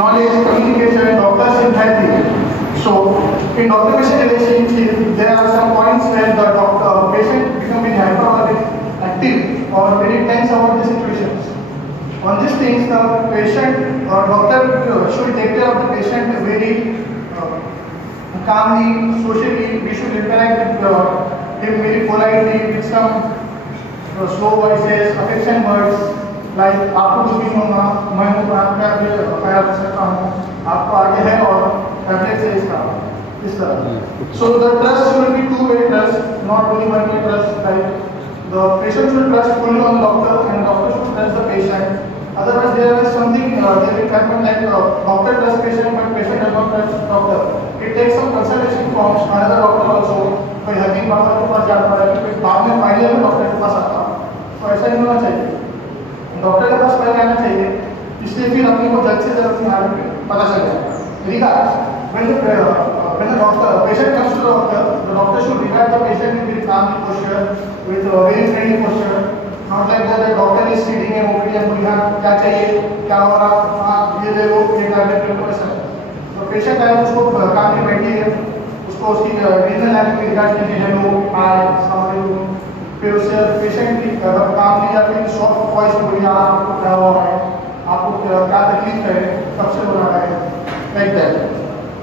knowledge, communication, doctor sympathy. So, in doctor-patient relationship, there are some points where the patient becomes very hyperactive or very tense about the situations. On these things, the patient or doctor should take care of the patient very calmly, socially. We should interact with him very politely with some slow voices, affection words like आपको कुछ भी होगा, मैं आपका ख्याल रख सकता हूँ, आपको आगे है और टैबलेट से इसका इस तरह. So the trust should be two-way trust, not only one-way trust. Like the patient should trust fully on the doctor and doctor should trust the patient. Otherwise, there is something there will happen like doctor trusts patient but patient does not trust doctor. It takes some consultation from another doctor also. कोई हकीम doctor के पास जाता है, फिर बाद में final में doctor के पास आता है. तो ऐसा नहीं होना चाहिए. डॉक्टर के पास पहले आना चाहिए, इसलिए फिर अपने को जल्द से जल्द पता चल जाएगा. Regard when the doctor patient comes to the doctor should regard the patient with calm posture, with a very friendly posture. Not like that the doctor is sitting and OPD and बोलिए क्या चाहिए, क्या हो रहा, हाँ ये ले लो, ये टैबलेट ले लो, ऐसा. तो पेशेंट है उसको कामली बैठिए, उसको उसकी रीजनल लैंग्वेज रिगार्ड कीजिए, हेलो, हाय, अस्सलाम. फिर उससे पेशेंट की कामली या फिर सॉफ्ट वॉइस में बोलिए आपको क्या हो रहा है, आपको क्या तकलीफ है, कब से हो रहा है, like that.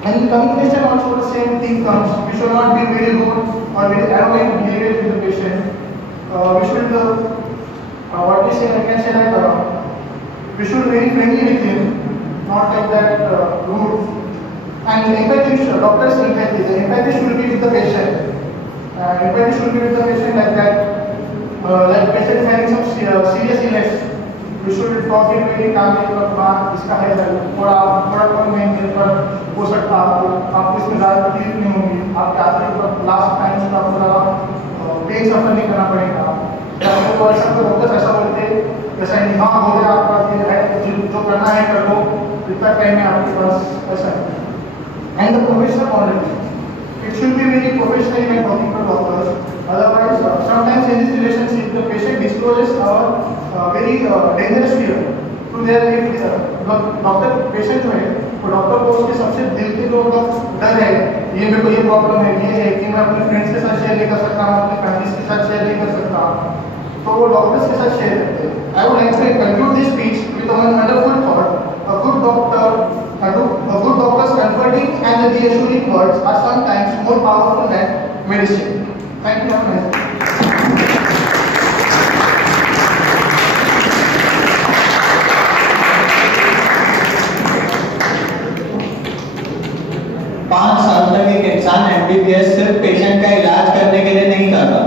And communication also the same thing comes. We should not be very rude or very arrogant behavior with the patient. We should what we say, I can say that we should be very friendly with him, not like that rude. And empathy, doctor's empathy. The empathy should be with the patient. Empathy should be with the patient like that. Like patient is having some serious illness. We should talk in very calmly. इसका है थोड़ा कम maintain पर हो सकता है, आपको इसमें ज़्यादा तकलीफ नहीं होगी, आपके आखिरी लास्ट टाइम में आपको ज़्यादा पेन सफर नहीं करना पड़ेगा. तो ऐसा तो डॉक्टर ऐसा बोलते जैसा दिमाग हो गया आपका, जो करना है कर लो, इतना टाइम है आपके पास, ऐसा है. And the professional quality, it should be very professional when talking to doctors. Otherwise, sometimes in this relationship, the patient discloses our very dangerous fear to their doctor. Patient जो है, तो डॉक्टर को उसके सबसे दिल के जो डर है, ये मेरे को ये प्रॉब्लम है, ये है कि मैं अपने फ्रेंड्स के साथ शेयर नहीं कर सकता हूँ, अपने फैमिली के साथ शेयर नहीं कर सकता, तो वो डॉक्टर्स के साथ शेयर करते हैं. I would like to conclude this speech with one wonderful thought. A good doctor's comforting and the reassuring words are sometimes more powerful than medicine. Thank you very much. 5 साल तक एक इंसान MBBS सिर्फ patient का इलाज करने के लिए नहीं करता,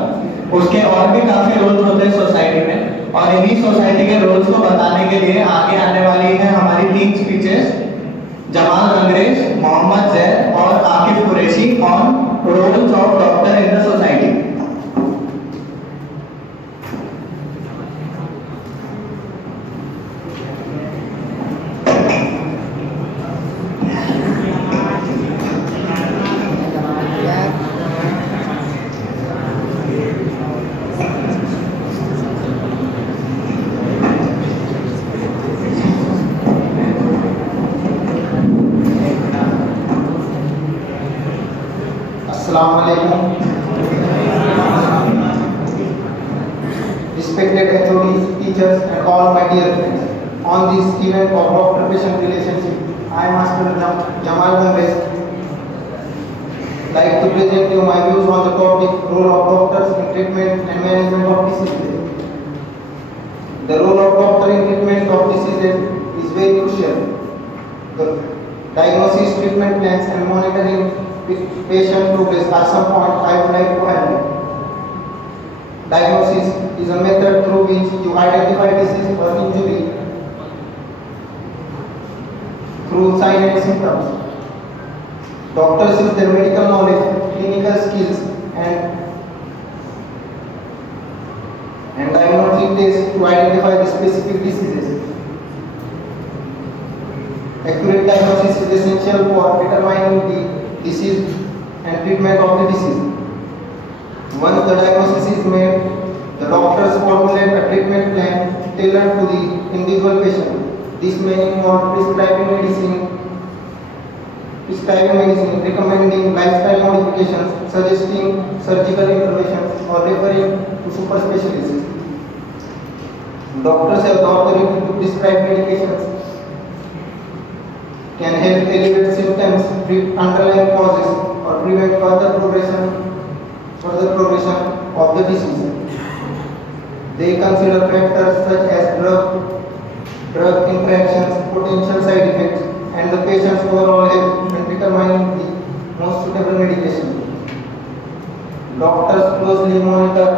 उसके और भी काफी रोल्स होते हैं सोसाइटी में. और इन्हीं सोसाइटी के रोल्स को बताने के लिए आगे आने वाली है हमारी 3 स्पीचेस, जमाल अंग्रेज, मोहम्मद जैद और Aqif Qureshi on roles of doctor in the society. Respected HODs, teachers and all my dear friends, on this event of doctor-patient relationship, I, Master Jamal Angrez, like to present you my views on the topic role of doctors in treatment and management of diseases. The role of doctor in treatment of diseases is very crucial. The diagnosis, treatment plans and monitoring patient progress are some points I would like to highlight. Diagnosis is a method through which you identify disease or injury through signs and symptoms. Doctors use their medical knowledge, clinical skills and diagnostic tests to identify the specific diseases. Accurate diagnosis is essential for determining the disease and treatment of the disease. Once the diagnosis is made, the doctors formulate a treatment plan tailored to the individual patient. This may involve prescribing medicine, recommending lifestyle modifications, suggesting surgical interventions, or referring to super specialists. Doctors have the authority to prescribe medications, can help elevate symptoms, treat underlying causes, or prevent further progression of the disease. They consider factors such as drug interactions, potential side effects, and the patient's overall health when determining the most suitable medication. Doctors closely monitor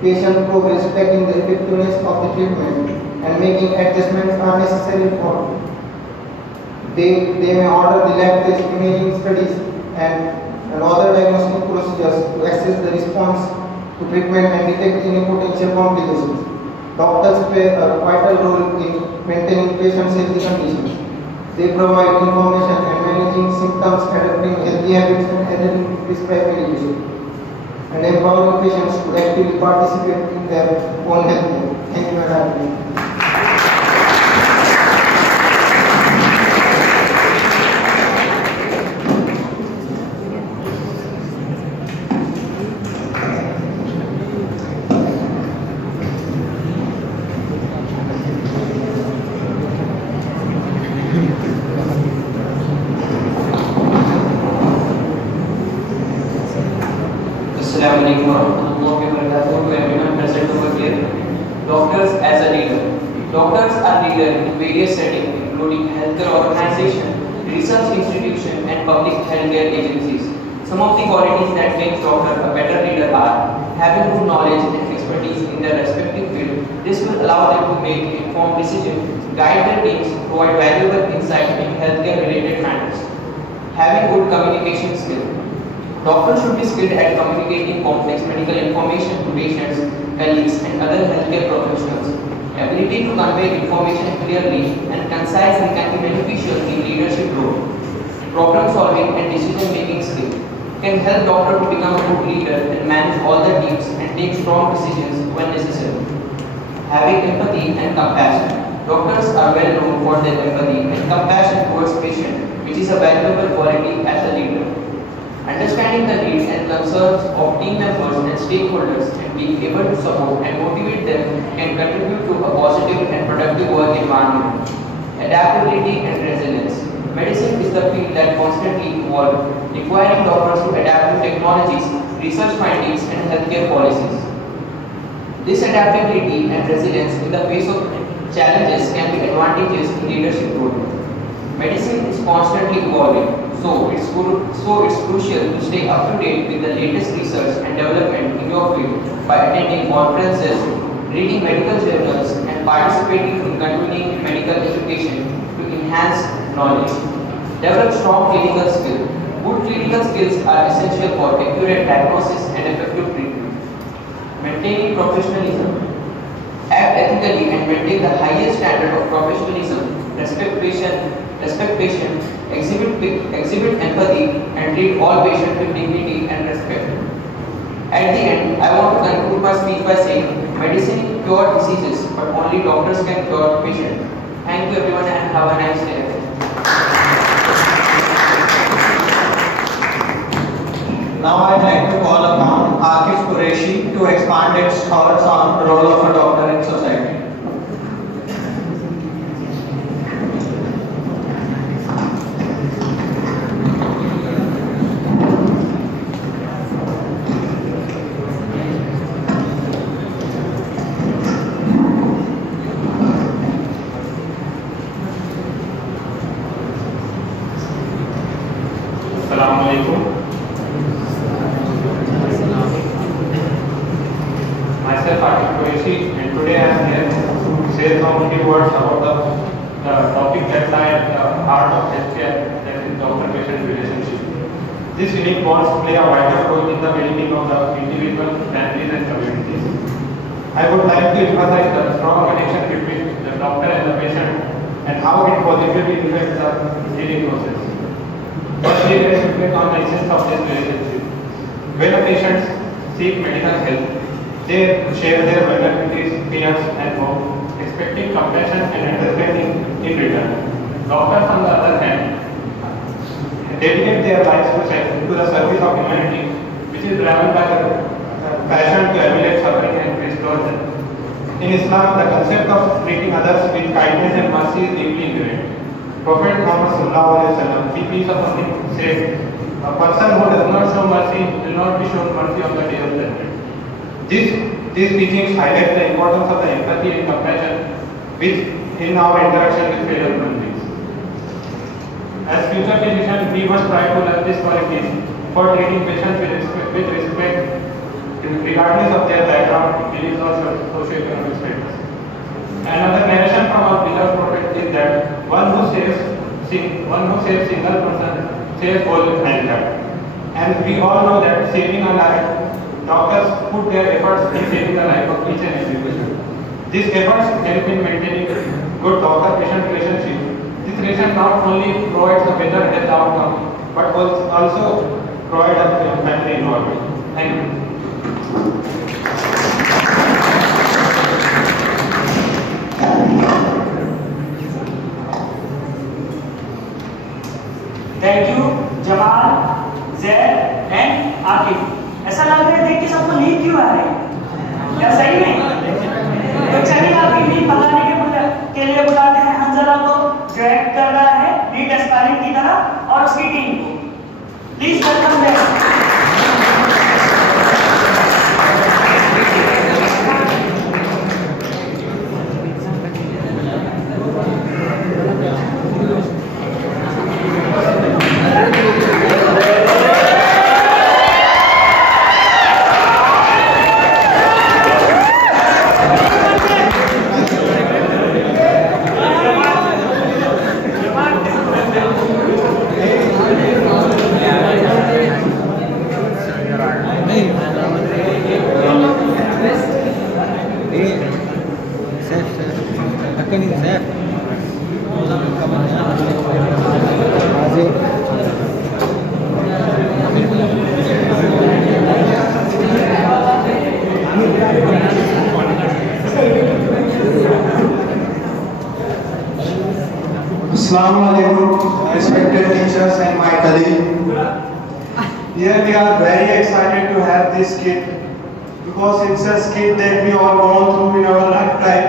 patient progress, checking the effectiveness of the treatment, and making adjustments are necessary for. They may order the lab test, imaging studies, and other diagnostic procedures to assess the response to treatment and detect any potential complications. Doctors play a vital role in maintaining patients' healthy conditions. They provide information and managing symptoms, adapting healthy habits, and adhering to prescribed medication, and empowering patients to actively participate in their own health care. Thank you very much. Assalamualaikum warahmatullahi wabarakatuh to everyone present over here. Doctors as a leader. Doctors are leaders in various settings including healthcare organizations, research institutions and public healthcare agencies. Some of the qualities that make doctor a better leader are having good knowledge and expertise in their respective field. This will allow them to make informed decisions, guide their teams, provide valuable insight in healthcare related matters. Having good communication skills. Doctors should be skilled at communicating complex medical information to patients, colleagues, and other healthcare professionals. Ability to convey information clearly and concisely can be beneficial in leadership role. Problem solving and decision making skill can help doctor to become a good leader and manage all the teams and take strong decisions when necessary. Having empathy and compassion. Doctors are well known for their empathy and compassion towards patients, which is a valuable quality as a leader. Understanding the needs and concerns of team members and stakeholders and being able to support and motivate them can contribute to a positive and productive work environment. Adaptability and resilience. Medicine is the field that constantly evolves, requiring doctors to adapt to technologies, research findings, and healthcare policies. This adaptability and resilience in the face of challenges can be advantageous in leadership role. Medicine is constantly evolving. So it's crucial to stay up to date with the latest research and development in your field by attending conferences, reading medical journals, and participating in continuing medical education to enhance knowledge. Develop strong clinical skills. Good clinical skills are essential for accurate diagnosis and effective treatment. Maintaining professionalism. Act ethically and maintain the highest standard of professionalism. Respect patient, exhibit empathy, and treat all patients with dignity and respect. At the end, I want to conclude my speech by saying, medicine cures diseases, but only doctors can cure patients. Thank you everyone and have a nice day. Now I'd like to call upon Akif Qureshi to expand its thoughts on the role of a doctor in society. Myself Akif Qureshi, and today I am here to say some few words about the topic that lies at the heart of healthcare, that is doctor-patient relationship. These unique bonds play a vital role in the well-being of the individual, families and communities. I would like to emphasize the strong connection between the doctor and the patient and how it positively affects the healing process. Firstly, let's reflect on the essence of this relationship. When a patient seeks medical help, they share their vulnerabilities, fears and hopes, expecting compassion and understanding in return. Doctors, on the other hand, dedicate their lives to the service of humanity, which is driven by the passion to alleviate suffering and restore them. In Islam, the concept of treating others with kindness and mercy is deeply ingrained. Prophet Muhammad sallallahu alaihi wasallam, peace upon him, said, "A person who does not show mercy will not be shown mercy on the day of judgment." These teachings highlight the importance of the empathy and compassion which in our interaction with fellow human beings. As future physicians, we must try to learn these qualities for treating patients with respect, regardless of their background, beliefs, or socio-economic status. Another narration from our beloved Prophet is that one who saves single person saves whole mankind. And we all know that saving a life, doctors put their efforts in saving the life of each and every patient. These efforts help in maintaining good doctor-patient relationship. This relation not only provides a better health outcome, but also provides a family involvement. Thank you. Thank you, Jamal, Zaid and Akif. ऐसा लग रहा है देख के सबको नींद क्यों आ रही है? क्या सही नहीं? तो चलिए आपकी नींद भगाने के लिए बुलाते हैं हंजला को, जो एक्ट कर रहा है नीट एस्पायरेंट की तरह, और उसकी टीम को। Please welcome them. Assalamualaikum, respected teachers and my colleagues. Here we are very excited to have this kit because it's a skit that we all gone through in our lifetime.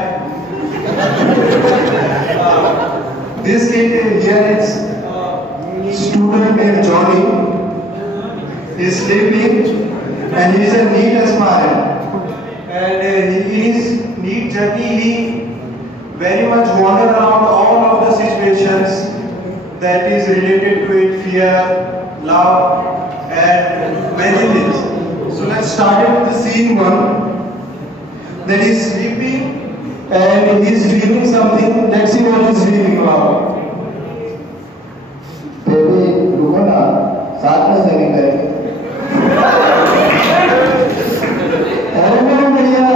This kit here is student named Johnny. He's sleeping and he is a NEET aspirant. And in his NEET journey, he very much wandered around all of the situations that is related to it, fear, love, and many things. So let's start with the scene one. That he's sleeping and he's dreaming something. Let's see what he's dreaming about. Baby, रुको ना, साथ में saving करेंगे। अरे मेरे भैया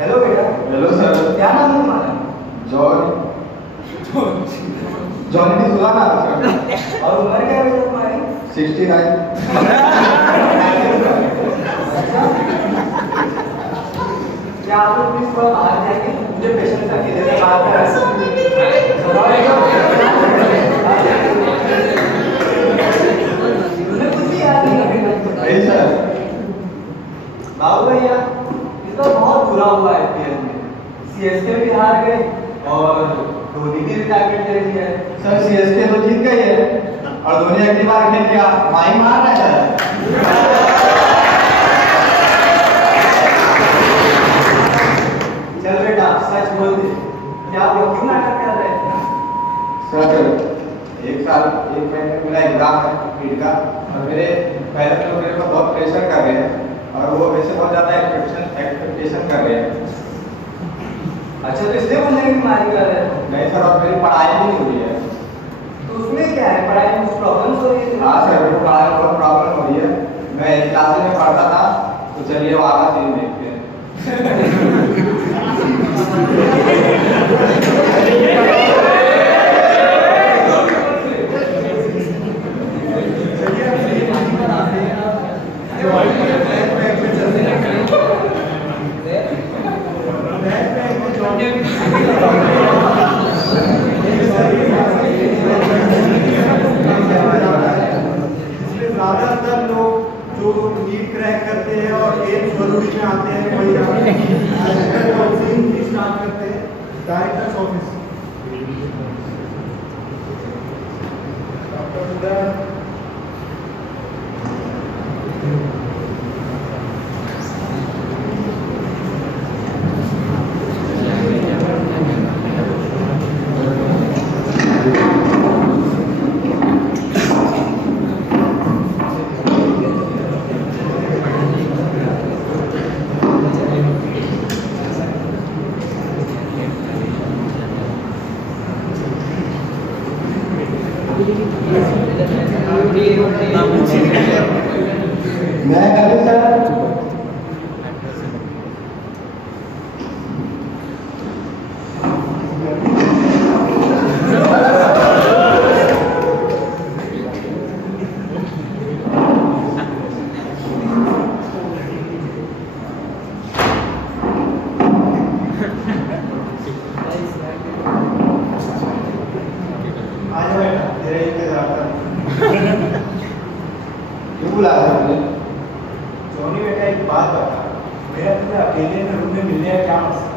hello बेटा। Hello sir. क्या नाम है तुम्हारा? जॉन। जॉनी की सुना ना सर। और उम्र क्या है बेटा तुम्हारी? 69। क्या आप लोग प्लीज थोड़ा बाहर जाएंगे? मुझे पेशेंट से अकेले में बात करना है। मुझे कुछ भी याद नहीं है बेटा। नहीं सर। बाबू भैया, इसका बहुत बुरा हुआ है IPL में। CSK भी हार गए और धोनी की रिटायरमेंट ले ली है। सर CSK तो जीत गई है और धोनी अगली बार खेल गया माई मार रहा है चल बेटा सच बोल दे, क्या वो क्यों नाटक कर रहे हैं? सर। एक साल 1 महीने में मेरा एग्जाम है नीट का और मेरे पेरेंट्स लोग मेरे को बहुत प्रेशर कर रहे हैं और वो वैसे बहुत ज़्यादा एक्सपेक्टेशन कर रहे हैं। अच्छा तो इसलिए बोलने की बीमारी कर रहे हैं? नहीं सर और मेरी पढ़ाई भी नहीं हो रही है। तो उसमें क्या है, पढ़ाई में कुछ प्रॉब्लम्स हो रही है? हाँ सर मेरी पढ़ाई में बहुत प्रॉब्लम हो रही है। मैं एक क्लास में पढ़ता था तो चलिए वो आधा सीन देखते हैं। ज्यादातर लोग जो नीट क्रैक करते हैं और एम्स जरूरी में आते हैं वही काउंसलिंग स्टार्ट करते हैं डायरेक्टर्स ऑफिस। मैं कभी सर क्यों बुला रहे हो? जॉनी बेटा एक बात बता, मेरा तुझे अकेले में रूम में मिलने का क्या मसला?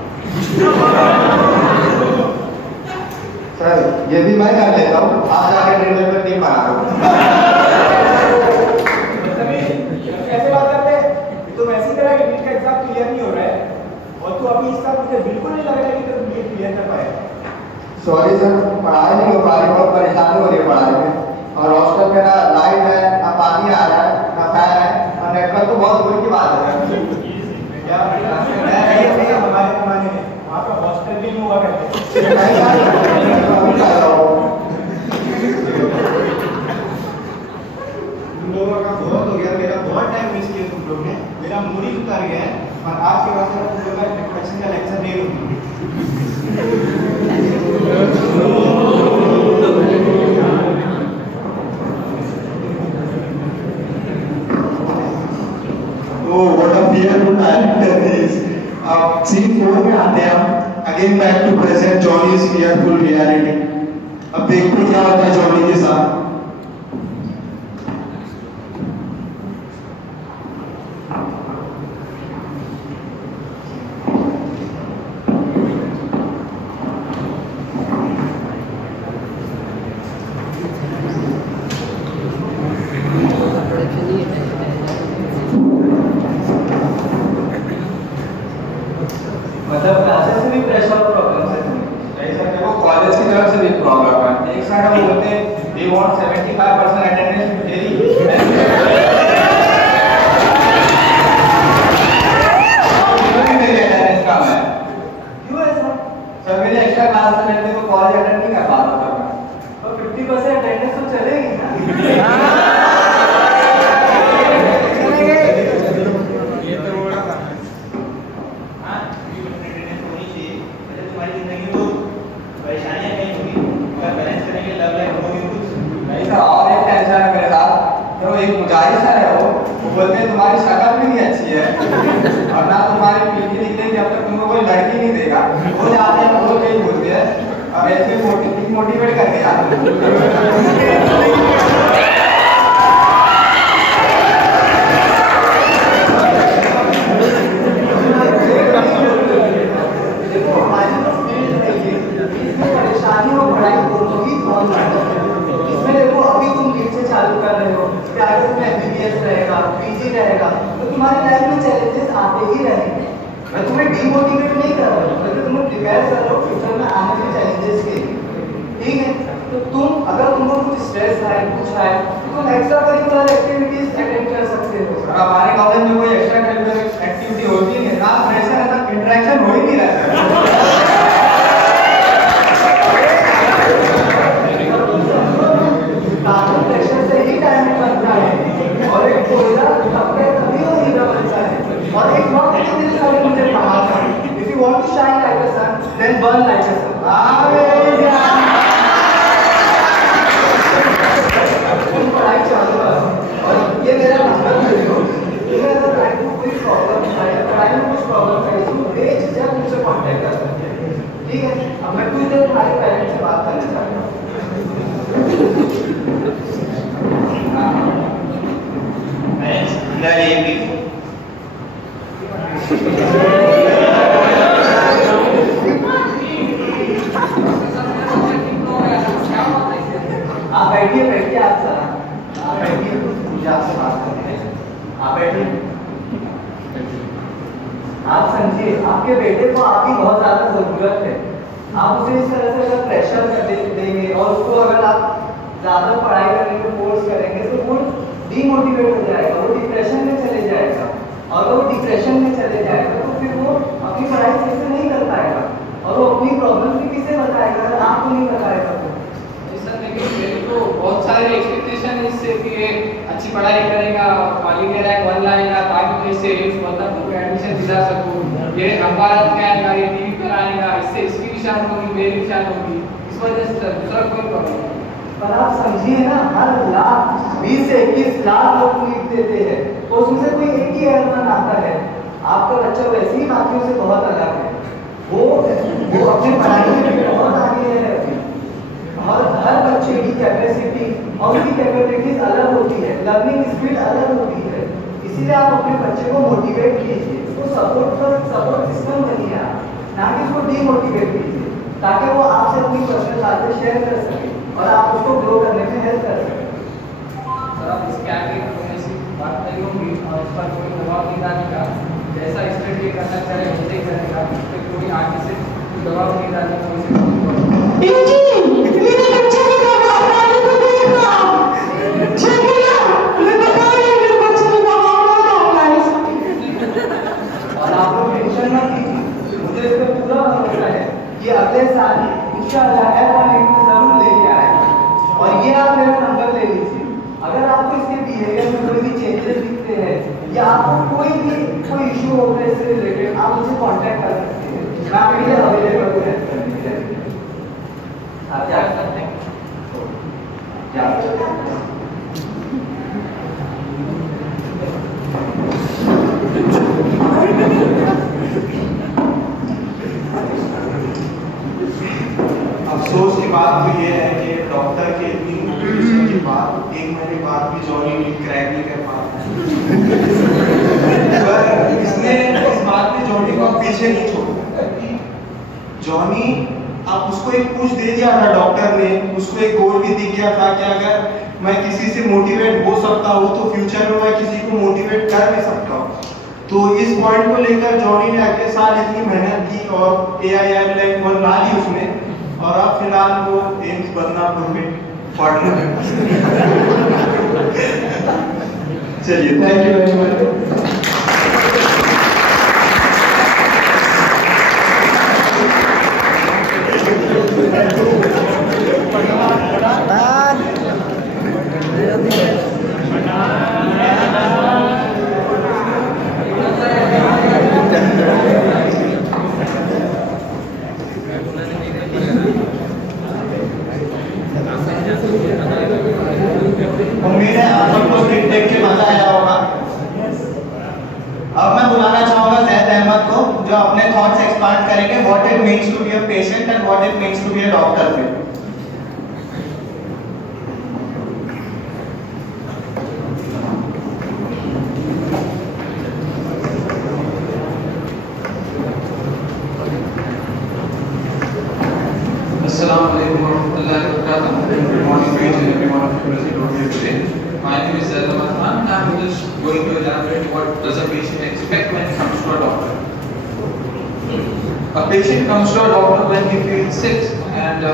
सर ये भी मैं कर लेता हूँ, आप जाकर ड्रिल पर टीम बना दो। कैसे बात करते हैं? तुम ऐसे करा कि नीट का एग्जाम क्लियर नहीं हो रहा है और तू अभी इसका मुझे बिल्कुल नहीं लग रहा है कि तुम नीट क्लियर कर पाएगा। सॉरी सर पढ़ाई नहीं हो पा रही, बहुत परेशानी हो रही है पढ़ाई में और हॉस्टल में ना लाइट है ना पानी आ रहा है ना फैन है और नेटवर्क तो बहुत दूर की बात है। क्या हमारे जमाने में वहाँ पे हॉस्टल भी नहीं हुआ करते। तुम लोगों का बहुत हो गया, मेरा बहुत टाइम वेस्ट किया तुम लोग ने, मेरा मूड ही उतर गया है और आज के बाद से तुम लोग का इंट्रोडक्शन का लेक्चर नहीं लूंगा। Oh, what a fearful director is. Scene 4 में आते हैं हम again back to present Johnny's fearful reality. अब देखते हैं क्या होता है जॉनी के साथ। मतलब क्लासेस में भी प्रेशर और प्रॉब्लम्स है? नहीं सर देखो कॉलेज की तरफ से भी प्रॉब्लम है। एक साइड हम बोलते हैं we want 75% attendance daily। मेरी अटेंडेंस कम है। क्यों ऐसा? सर मेरे एक्स्ट्रा क्लास में रहते तो कॉलेज अटेंड नहीं कर पाता सर मैं। तो 50% अटेंडेंस तो चलेगी ना? वो जाते हैं वो नहीं बोलते हैं और ऐसे मोटिवेट करके आते हैं। चालू कर रहे हो कि आगे तुम्हें एमबीबीएस रहेगा, पीजी रहेगा, तो तुम्हारी लाइफ में चैलेंजेस आते ही रहेंगे। मैं तुम्हें डीमोटिवेट नहीं कर रहा हूँ, बल्कि तुम्हें प्रिपेयर कर रहा हूँ फ्यूचर में आने के चैलेंजेस के लिए। ठीक है, तो तुम अगर तुमको कुछ स्ट्रेस है, कुछ है, तो तुम एक्स्ट्रा करिकुलर एक्टिविटीज अटेंड कर सकते हो। हमारे कॉलेज में कोई एक्स्ट्रा करिकुलर एक्टिविटी होती है ना, फ्रेशर है, इंटरेक्शन हो ही नहीं रहा है। और एक कोयला तभी वो हीरा बनता है, और एक बात मुझे कहा था, if you want to shine like a sun, then burn like a sun. तुम पढ़ाई चालू करो, और ये मेरा नंबर दे दो। तुम्हें अगर पढ़ाई में कोई प्रॉब्लम है, पढ़ाई में कुछ प्रॉब्लम है, तो बेझिझक मुझसे कांटेक्ट कर सकते हैं। ठीक है, अब मैं कुछ देर तुम्हारे पेरेंट्स से बात करना चाहता हूँ। आप बैठिए बैठिए, आप सर आप बैठिए, मुझे आपसे बात करनी है। आप बैठिए। आप समझिए, आपके बेटे को आपकी बहुत ज्यादा जरूरत है। आप उसे इस तरह से अगर प्रेशर देंगे और उसको अगर आप ज्यादा पढ़ाई करने को फोर्स करेंगे तो वो डीमोटिवेट हो जाएगा, वो डिप्रेशन में चले जाएगा, और अगर वो डिप्रेशन में चले जाएगा तो फिर वो अपनी पढ़ाई सही से नहीं कर पाएगा, और वो अपनी प्रॉब्लम भी किसे बताएगा अगर आपको नहीं बताएगा तो। सर लेकिन मेरे को बहुत सारे एक्सपेक्टेशन है इससे कि ये अच्छी पढ़ाई करेगा, क्वालिटी रैंक 1 लाएगा, ताकि मैं इससे मतलब एडमिशन दिला सकूँ। ये अखबार में आएगा, ये टीवी पर आएगा, इससे इसकी भी शान होगी, मेरी भी शान होगी। इस वजह से सर दूसरा कोई प्रॉब्लम नहीं। पर आप समझिए ना, हर लाख 20 से 21 लाख लोग नीट देते हैं, तो उसमें से कोई एक ही एयरमैन आता है। आपका बच्चा वैसे ही बाकियों से बहुत अलग है, वो अपनी पढ़ाई में बहुत आगे है अभी। हर बच्चे की कैपेसिटी और उसकी कैपेबिलिटीज अलग होती है, लर्निंग स्पीड अलग होती है। इसीलिए आप अपने बच्चे को मोटिवेट कीजिए, उसको सपोर्ट सिस्टम बनिए आप, ना कि उसको डीमोटिवेट कीजिए, ताकि वो आपसे अपनी पर्सनल बातें शेयर कर सके और आप उसको ग्रो करने में हेल्प कर सकें। सर आप इसके आगे ऐसी बात नहीं होगी और इस पर कोई दबाव नहीं डालेगा, जैसा स्टडी करना चाहे वैसे ही करेगा, इस पर कोई आगे से दबाव नहीं डालेगा। और आप लोग टेंशन मत लीजिए, मुझे इस पर पूरा भरोसा है कि अगले साल इंशाअल्लाह F1 जरूर लेके आएगा। और ये आप मेरा नंबर ले लीजिए, अगर आपको इसके बिहेवियर में कोई भी चेंजेस दिखते हैं या आपको कोई इशू होता है इससे रिलेटेड, आप मुझे कांटेक्ट कर सकते हैं, मैं आपके लिए अवेलेबल हूँ हेल्प करने के लिए। आप जा सकते हैं, जा सकते हैं। अफसोस की बात तो ये है कि डॉक्टर के इतनी मोटिवेशन के बाद 1 महीने बाद भी जॉनी नीट क्रैक नहीं कर पाता। पर इसने इस बात में जॉनी को पीछे नहीं छोड़ा। जॉनी आप उसको एक पुश दे दिया था डॉक्टर ने, उसको एक गोल भी दिख गया था कि अगर मैं किसी से मोटिवेट हो सकता हूँ तो फ्यूचर में मैं किसी को मोटिवेट कर भी सकता हूँ। तो इस पॉइंट को लेकर जॉनी ने अगले साल इतनी मेहनत की और AIR रैंक 1 ला ली उसने, और अब फिलहाल वो एम्स बदनापुर में पढ़ रहे हैं। चलिए, थैंक यू वेरी मच। उम्मीद है आप सबको देख के मजा आया होगा। जो अपने थॉट्स एक्सपांड करेंगे what it means to be a patient and what it means to be a doctor फिर। Assalamualaikum warahmatullahi wabarakatuh. Good morning to each and every one of you present over here today. My name is Zaid Ahmad Khan and I'm just going to elaborate what does a patient expect when it comes to a doctor. A patient comes to a doctor when he feels sick and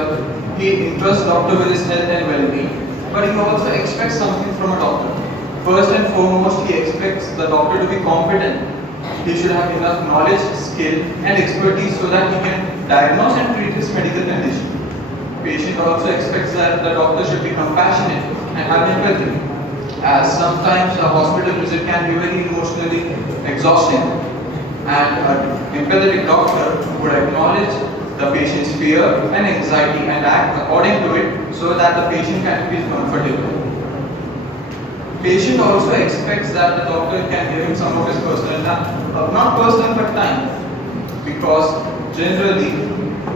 he entrusts doctor with his health and well-being, but he also expects something from a doctor. First and foremost, he expects the doctor to be competent. He should have enough knowledge, skill and expertise so that he can diagnose and treat his medical condition. Patient also expects that the doctor should be compassionate and have empathy, as sometimes a hospital visit can be very emotionally exhausting, and an empathetic doctor would acknowledge the patient's fear and anxiety and act according to it so that the patient can feel comfortable. Patient also expects that the doctor can give him some of his personal time, not personal but time, because generally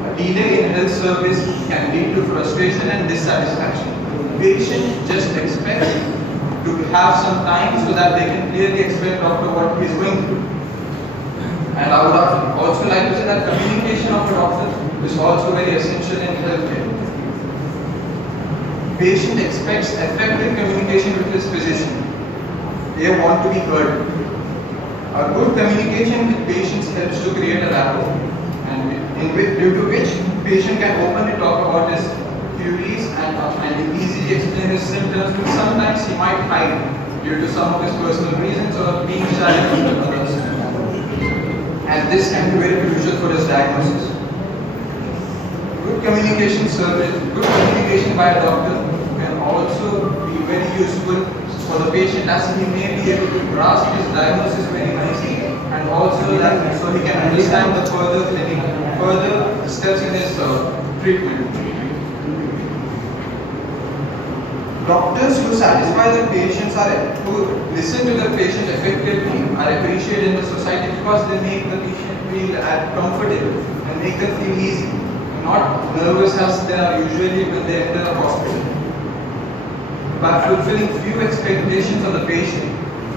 a delay in health service can lead to frustration and dissatisfaction. Patient just expects to have some time so that they can clearly explain to doctor what he is going through. And I would also like to say that communication of a doctor is also very essential in healthcare. Patient expects effective communication with his physician. They want to be heard. A good communication with patients helps to create a rapport, and due to which patient can openly talk about his theories and easily explain his symptoms, which sometimes he might hide due to some of his personal reasons or being shy from others. And this can be very crucial for his diagnosis. Good communication by a doctor can also be very useful for the patient, as he may be able to grasp his diagnosis very nicely, and also that so he can understand the further steps in his treatment. Doctors who satisfy the patients who listen to the patient effectively are appreciated in the society because they make the patient feel comfortable and make them feel easy, not nervous as they are usually when they enter a hospital. By fulfilling few expectations of the patient,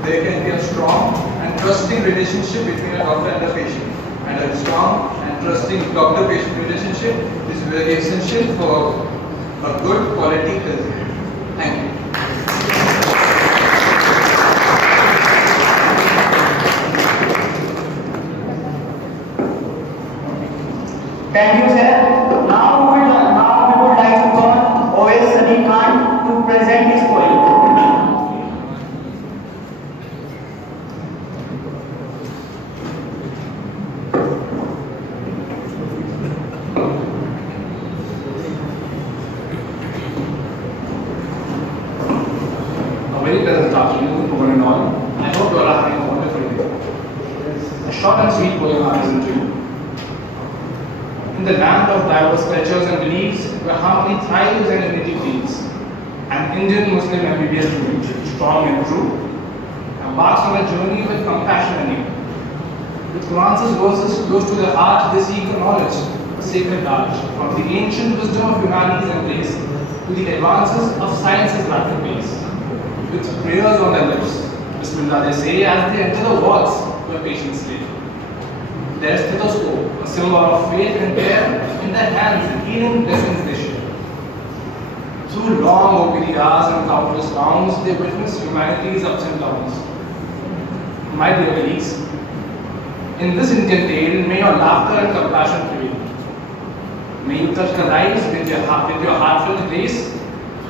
there can be a strong and trusting relationship between a doctor and the patient. And a strong and trusting doctor-patient relationship is very essential for a good quality health. Thank you. Thank you, sir. Now we would like to call OS Sadiq Khan to present his poem. A very pleasant afternoon to one and all. I hope you all are having a wonderful day. A short and sweet poem I present to you. In the land of diverse cultures and beliefs, where harmony thrives and unity feels, an Indian Muslim MBBS student, strong and true, embarks on a journey with compassion and aim. With Quran's verses close to their heart, they seek the knowledge, a sacred knowledge, from the ancient wisdom of humanity's embrace to the advances of science's rapid pace. With prayers on their lips, Bismillah they say as they enter the wards where patients lay. Their stethoscope, a symbol of faith and care, in their hands and healing blessings they share. Through long OPD hours and countless rounds, they witness humanity's ups and downs. My dear colleagues, in this Indian tale, may your laughter and compassion prevail. May you touch the lives with your heartfelt grace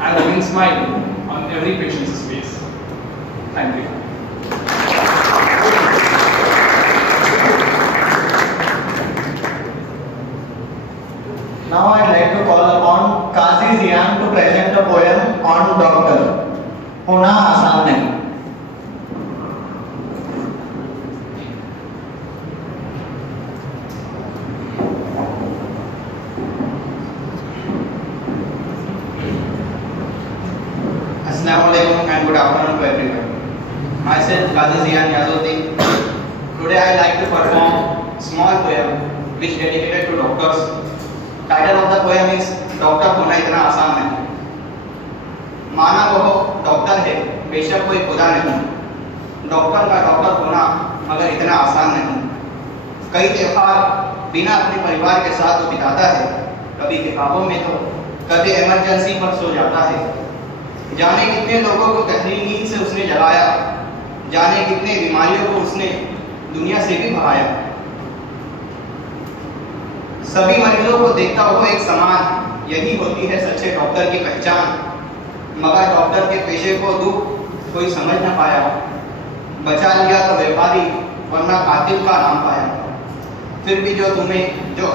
and remain smiling on every patient's face. Thank you. Now I'd like to call upon Qazi Zian to present a poem on doctor. होना आसान नहीं. Assalamualaikum and good afternoon to everyone. Myself Qazi Zian Yazuddin. Today I like to perform small poem which dedicated to doctors. Title of the poem is doctor होना इतना आसान नहीं। माना वो doctor है, बेशक कोई खुदा नहीं। डॉक्टर का डॉक्टर होना मगर इतना आसान नहीं। कई त्योहार बिना अपने परिवार के साथ वो बिताता है, कभी किताबों में तो कभी इमरजेंसी पर सो जाता है। जाने कितने लोगों को गहरी नींद से उसने जगाया, जाने कितने बीमारियों को उसने दुनिया से भी भगाया। सभी मरीजों को देखता हुआ एक समान, यही होती है सच्चे डॉक्टर की पहचान। मगर डॉक्टर के पेशे को दुख कोई समझ न पाया, बचा लिया तो व्यापारी वरना कातिल का नाम पाया। फिर भी जो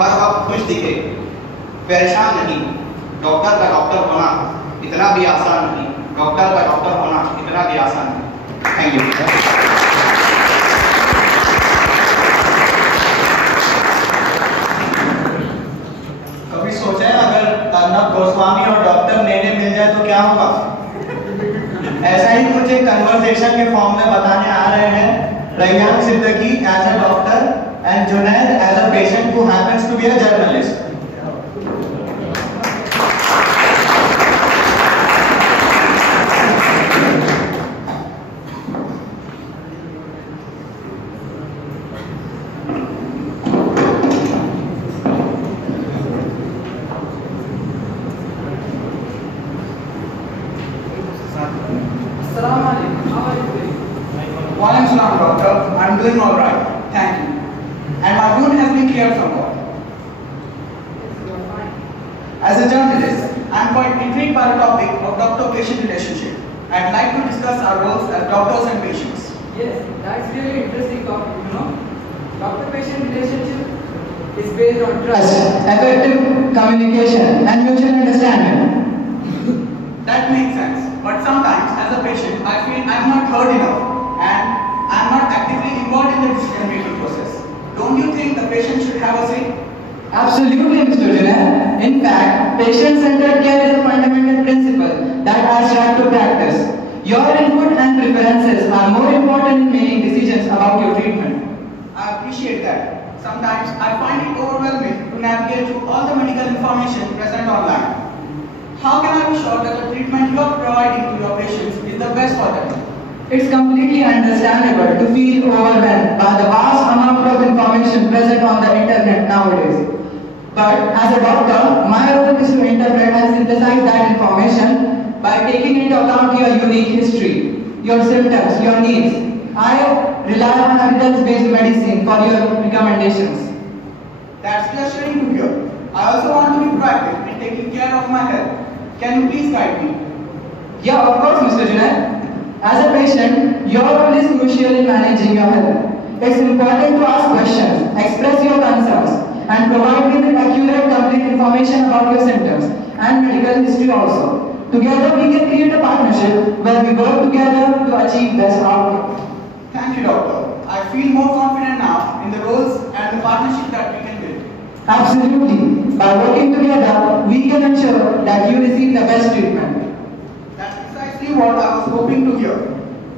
हर वक्त खुश दिखे, परेशान नहीं। डॉक्टर का डॉक्टर होना इतना भी आसान नहीं। डॉक्टर का डॉक्टर होना इतना भी आसान नहीं। Thank you. कभी सोचा है अगर अर्नब गोस्वामी और डॉक्टर नेने मिल जाए तो क्या होगा? ऐसा ही कुछ एक कन्वर्सेशन के फॉर्म में बताने आ रहे हैं Rayyan Siddiqui as a doctor and Junaid as a patient who happens to be a journalist. Walaikum salam, doctor. I'm doing all right. Thank you. And my wound has been cleared from God. As a journalist, I'm quite intrigued by the topic of doctor-patient relationship. I'd like to discuss our roles as doctors and patients. Yes, that's really interesting topic, Doctor-patient relationship is based on trust, effective communication, and mutual understanding. That makes sense. But sometimes, as a patient, I feel I'm not heard enough and I'm not actively involved in the decision-making process. Don't you think the patient should have a say? Absolutely, Mr. Junaid. In fact, patient-centered care is a fundamental principle that has right to practice. Your input and preferences are more important in making decisions about your treatment. I appreciate that. Sometimes I find it overwhelming to navigate through all the medical information present online. How can I be sure that the treatment you are providing to your patients is the best for them? It's completely understandable to feel overwhelmed by the vast amount of information present on the internet nowadays. But as a doctor, my role is to interpret and synthesize that information by taking into account your unique history, your symptoms, your needs. I rely on evidence-based medicine for your recommendations. That's reassuring to hear. I also want to be proactive in taking care of my health. Can you please guide me? Yeah, of course, Mr. Junaid. As a patient, your role is crucial in managing your health. It's important to ask questions, express your concerns, and provide with accurate, complete information about your symptoms and medical history also. Together, we can create a partnership where we work together to achieve best outcomes. Thank you, doctor. I feel more confident now in the roles and the partnership that we can build. Absolutely. By working together, we can ensure that you receive the best treatment. That's precisely what I was hoping to hear.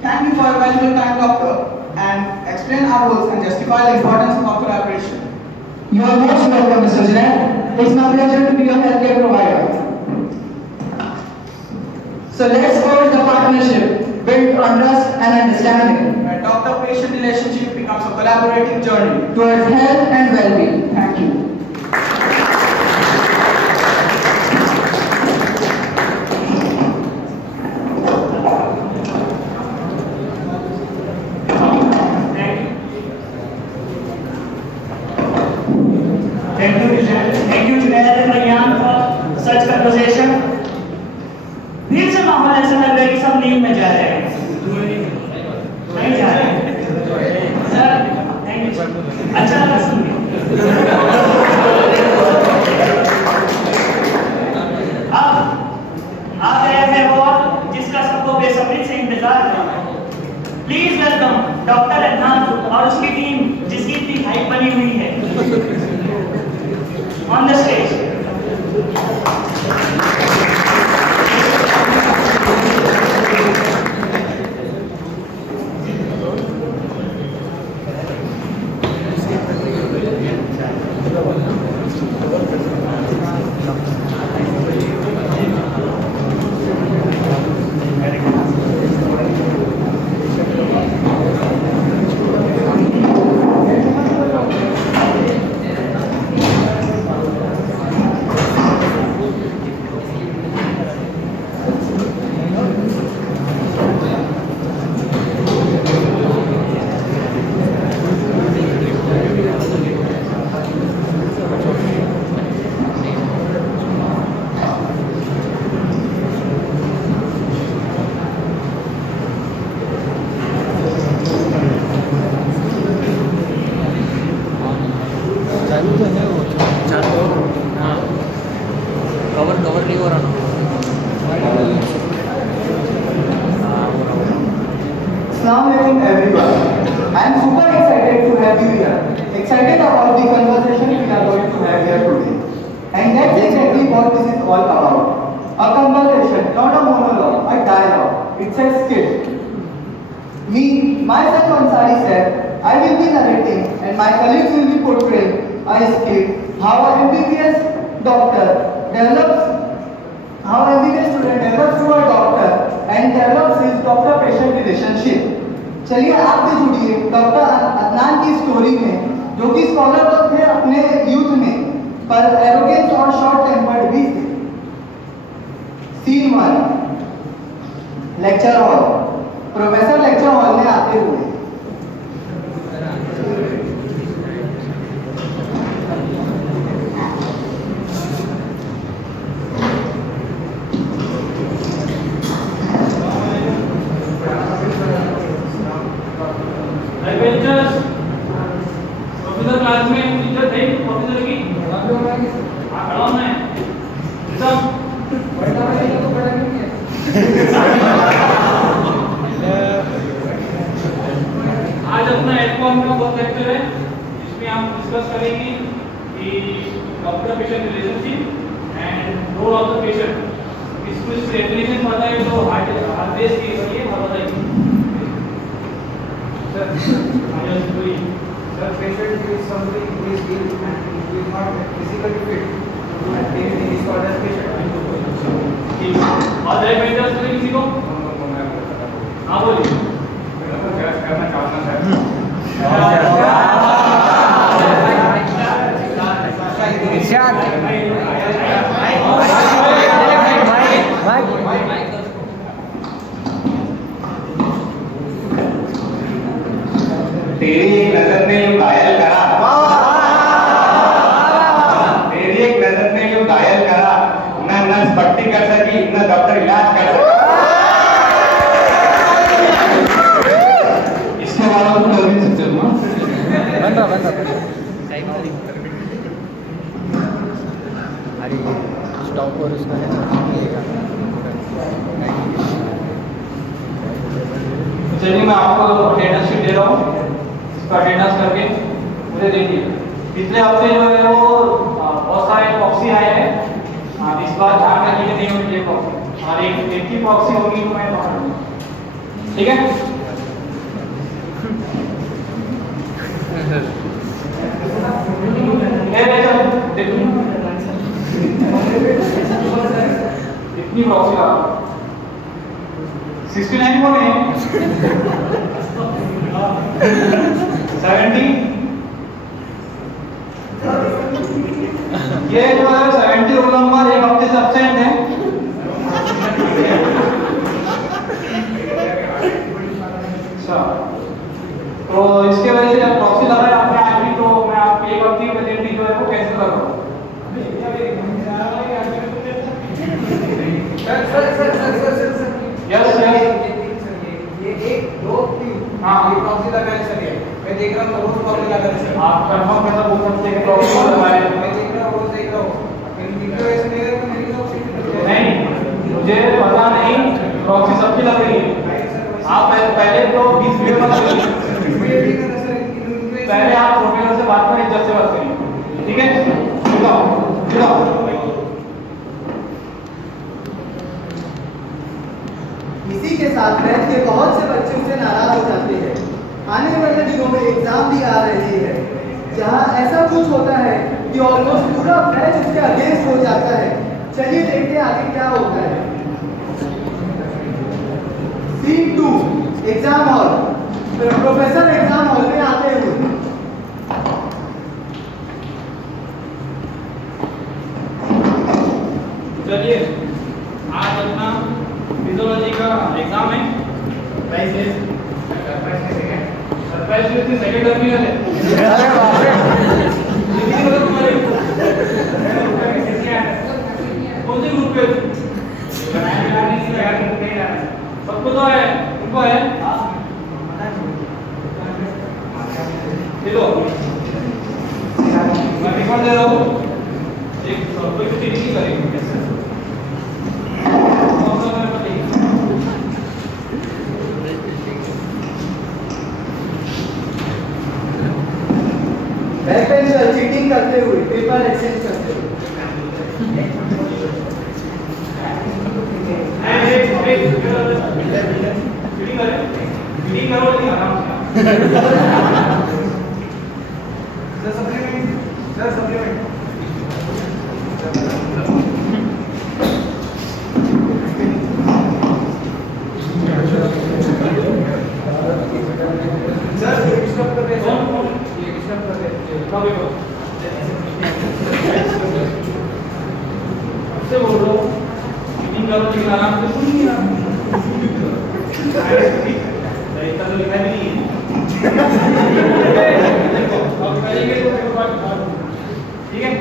Thank you for your valuable time, doctor, and explain our roles and justify the importance of collaboration. You are most welcome, Mr. Junaid. It's my pleasure to be your healthcare provider. So let's forge the partnership built on trust and understanding. A doctor-patient relationship becomes a collaborative journey towards health and well-being. Thank you. Thank you, Junaid and Rayyan, for such conversation. फिर से माहौल ऐसा लग रहा है कि सब नींद में जा रहे हैं। नहीं जा रहे हैं। Sir, thank you. अच्छा लगा सुन के। अब आ गया है वो जिसका सबको बेसब्री से इंतजार था। प्लीज वेलकम डॉक्टर अदनान और उसकी टीम जिसकी इतनी हाइप बनी हुई है। On the stage. कवर नहीं हो रहा ना। Assalamualaikum everyone. I am super excited to have you here. Excited about the conversation we are going to have here today. And that's exactly what this is all about. A conversation, not a monologue, a dialogue. It's a skit. Me, myself Ansari sir, I will be narrating and my colleagues will be portraying a skit how a MBBS doctor develops, how MBBS student develops to a doctor and develops his doctor-patient relationship. चलिए आप भी जुड़िए doctor Adnan की story में, जो कि scholar तो थे अपने यूथ में पर एरोगेंस और शॉर्ट टेम्पर्ड भी थे। Scene 1 lecture hall. Professor lecture hall में आते हुए प्रोफेसर क्लास में टीचर थे प्रोफेसर की खड़ा मैं सब आज अपना एडकॉम का बहुत लेक्चर है जिसमें हम डिस्कस करेंगे कि doctor patient relationship and role of the patient. इसको डेफिनेशन पता है तो हार्ट बेस की ये बताइए sir. The patient is somebody who is ill and who is not physically fit, and he is called as patient. और diabetes तो किसी को हाँ बोलिए करना चाहता है। तेरी एक नजर ने यूं घायल करा, तेरी एक नजर ने यूं घायल करा, न नर्स पट्टी कर सकी न डॉक्टर इलाज कर सका। इसके बाद तुम कर नहीं सकते हो बंदा अरे स्टॉप और उसका है चलिए मैं आपको अटेंडेंस शीट दे रहा हूँ, इसका अटेंडेंस करके मुझे देखिए। पिछले हफ्ते जो है वो बहुत सारे प्रॉक्सी आए हैं, इस बार ध्यान रखिए नहीं होगी ये प्रॉक्सी और एक ही प्रॉक्सी होगी तो मैं ठीक है। इतनी प्रॉक्सी आ 69 कौन है 70 ये जो है 70 रोल नंबर एक हफ्ते से एब्सेंट है। अच्छा तो इसके वजह से जब प्रॉक्सी लगा है आपने आज भी, तो मैं आपकी एक हफ्ते की प्रेजेंटी जो है वो कैंसिल कर रहा हूँ। यस ये 1 2 3 हाँ ये प्रॉक्सी लगाने चलिए। मैं देख रहा हूँ रोज प्रॉक्सी लगाने चलिए। आप कंफर्म कैसे बोल सकते हैं कि प्रॉक्सी लगाए? मैं देख रहा हूँ रोज देख रहा हूँ। इनको ऐसे नहीं रहे तो मेरी प्रॉक्सी नहीं, मुझे पता नहीं प्रॉक्सी सबकी लग रही है। आप पहले तो 20 मिनट मत करिए, पहले आप प्रोफेसर से बात करें, इज्जत से बात करिए, ठीक है? जुड़ाओ। इसी के साथ मैथ के बहुत से बच्चे उससे नाराज हो जाते हैं। आने वाले दिनों में एग्जाम भी आ रही है, जहां ऐसा कुछ होता है कि ऑलमोस्ट पूरा बैच उसके अगेंस्ट हो जाता है। चलिए देखते हैं आगे क्या होता है। Scene 2 exam hall. Professor exam hall में आते हुए चलिए आज अपना फिजियोलॉजी का एग्जाम है। सरप्राइज सेकंड टर्म में है। कौन से ग्रुप पे सबको तो है, उनको है देखो मैं रिकॉर्ड दे रहा हूँ। एक कोई चीज नहीं करेंगे बैक बेंचर चीटिंग करते हुए पेपर एक्सचेंज करते हुए मीटिंग करो नहीं आराम से। सर सप्लीमेंट से बोल रहा हूँ मीटिंग करो लेकिन आराम से सुनिए आप। इतना तो लिखा भी नहीं है। अब करेंगे तो मेरे पास ठीक है।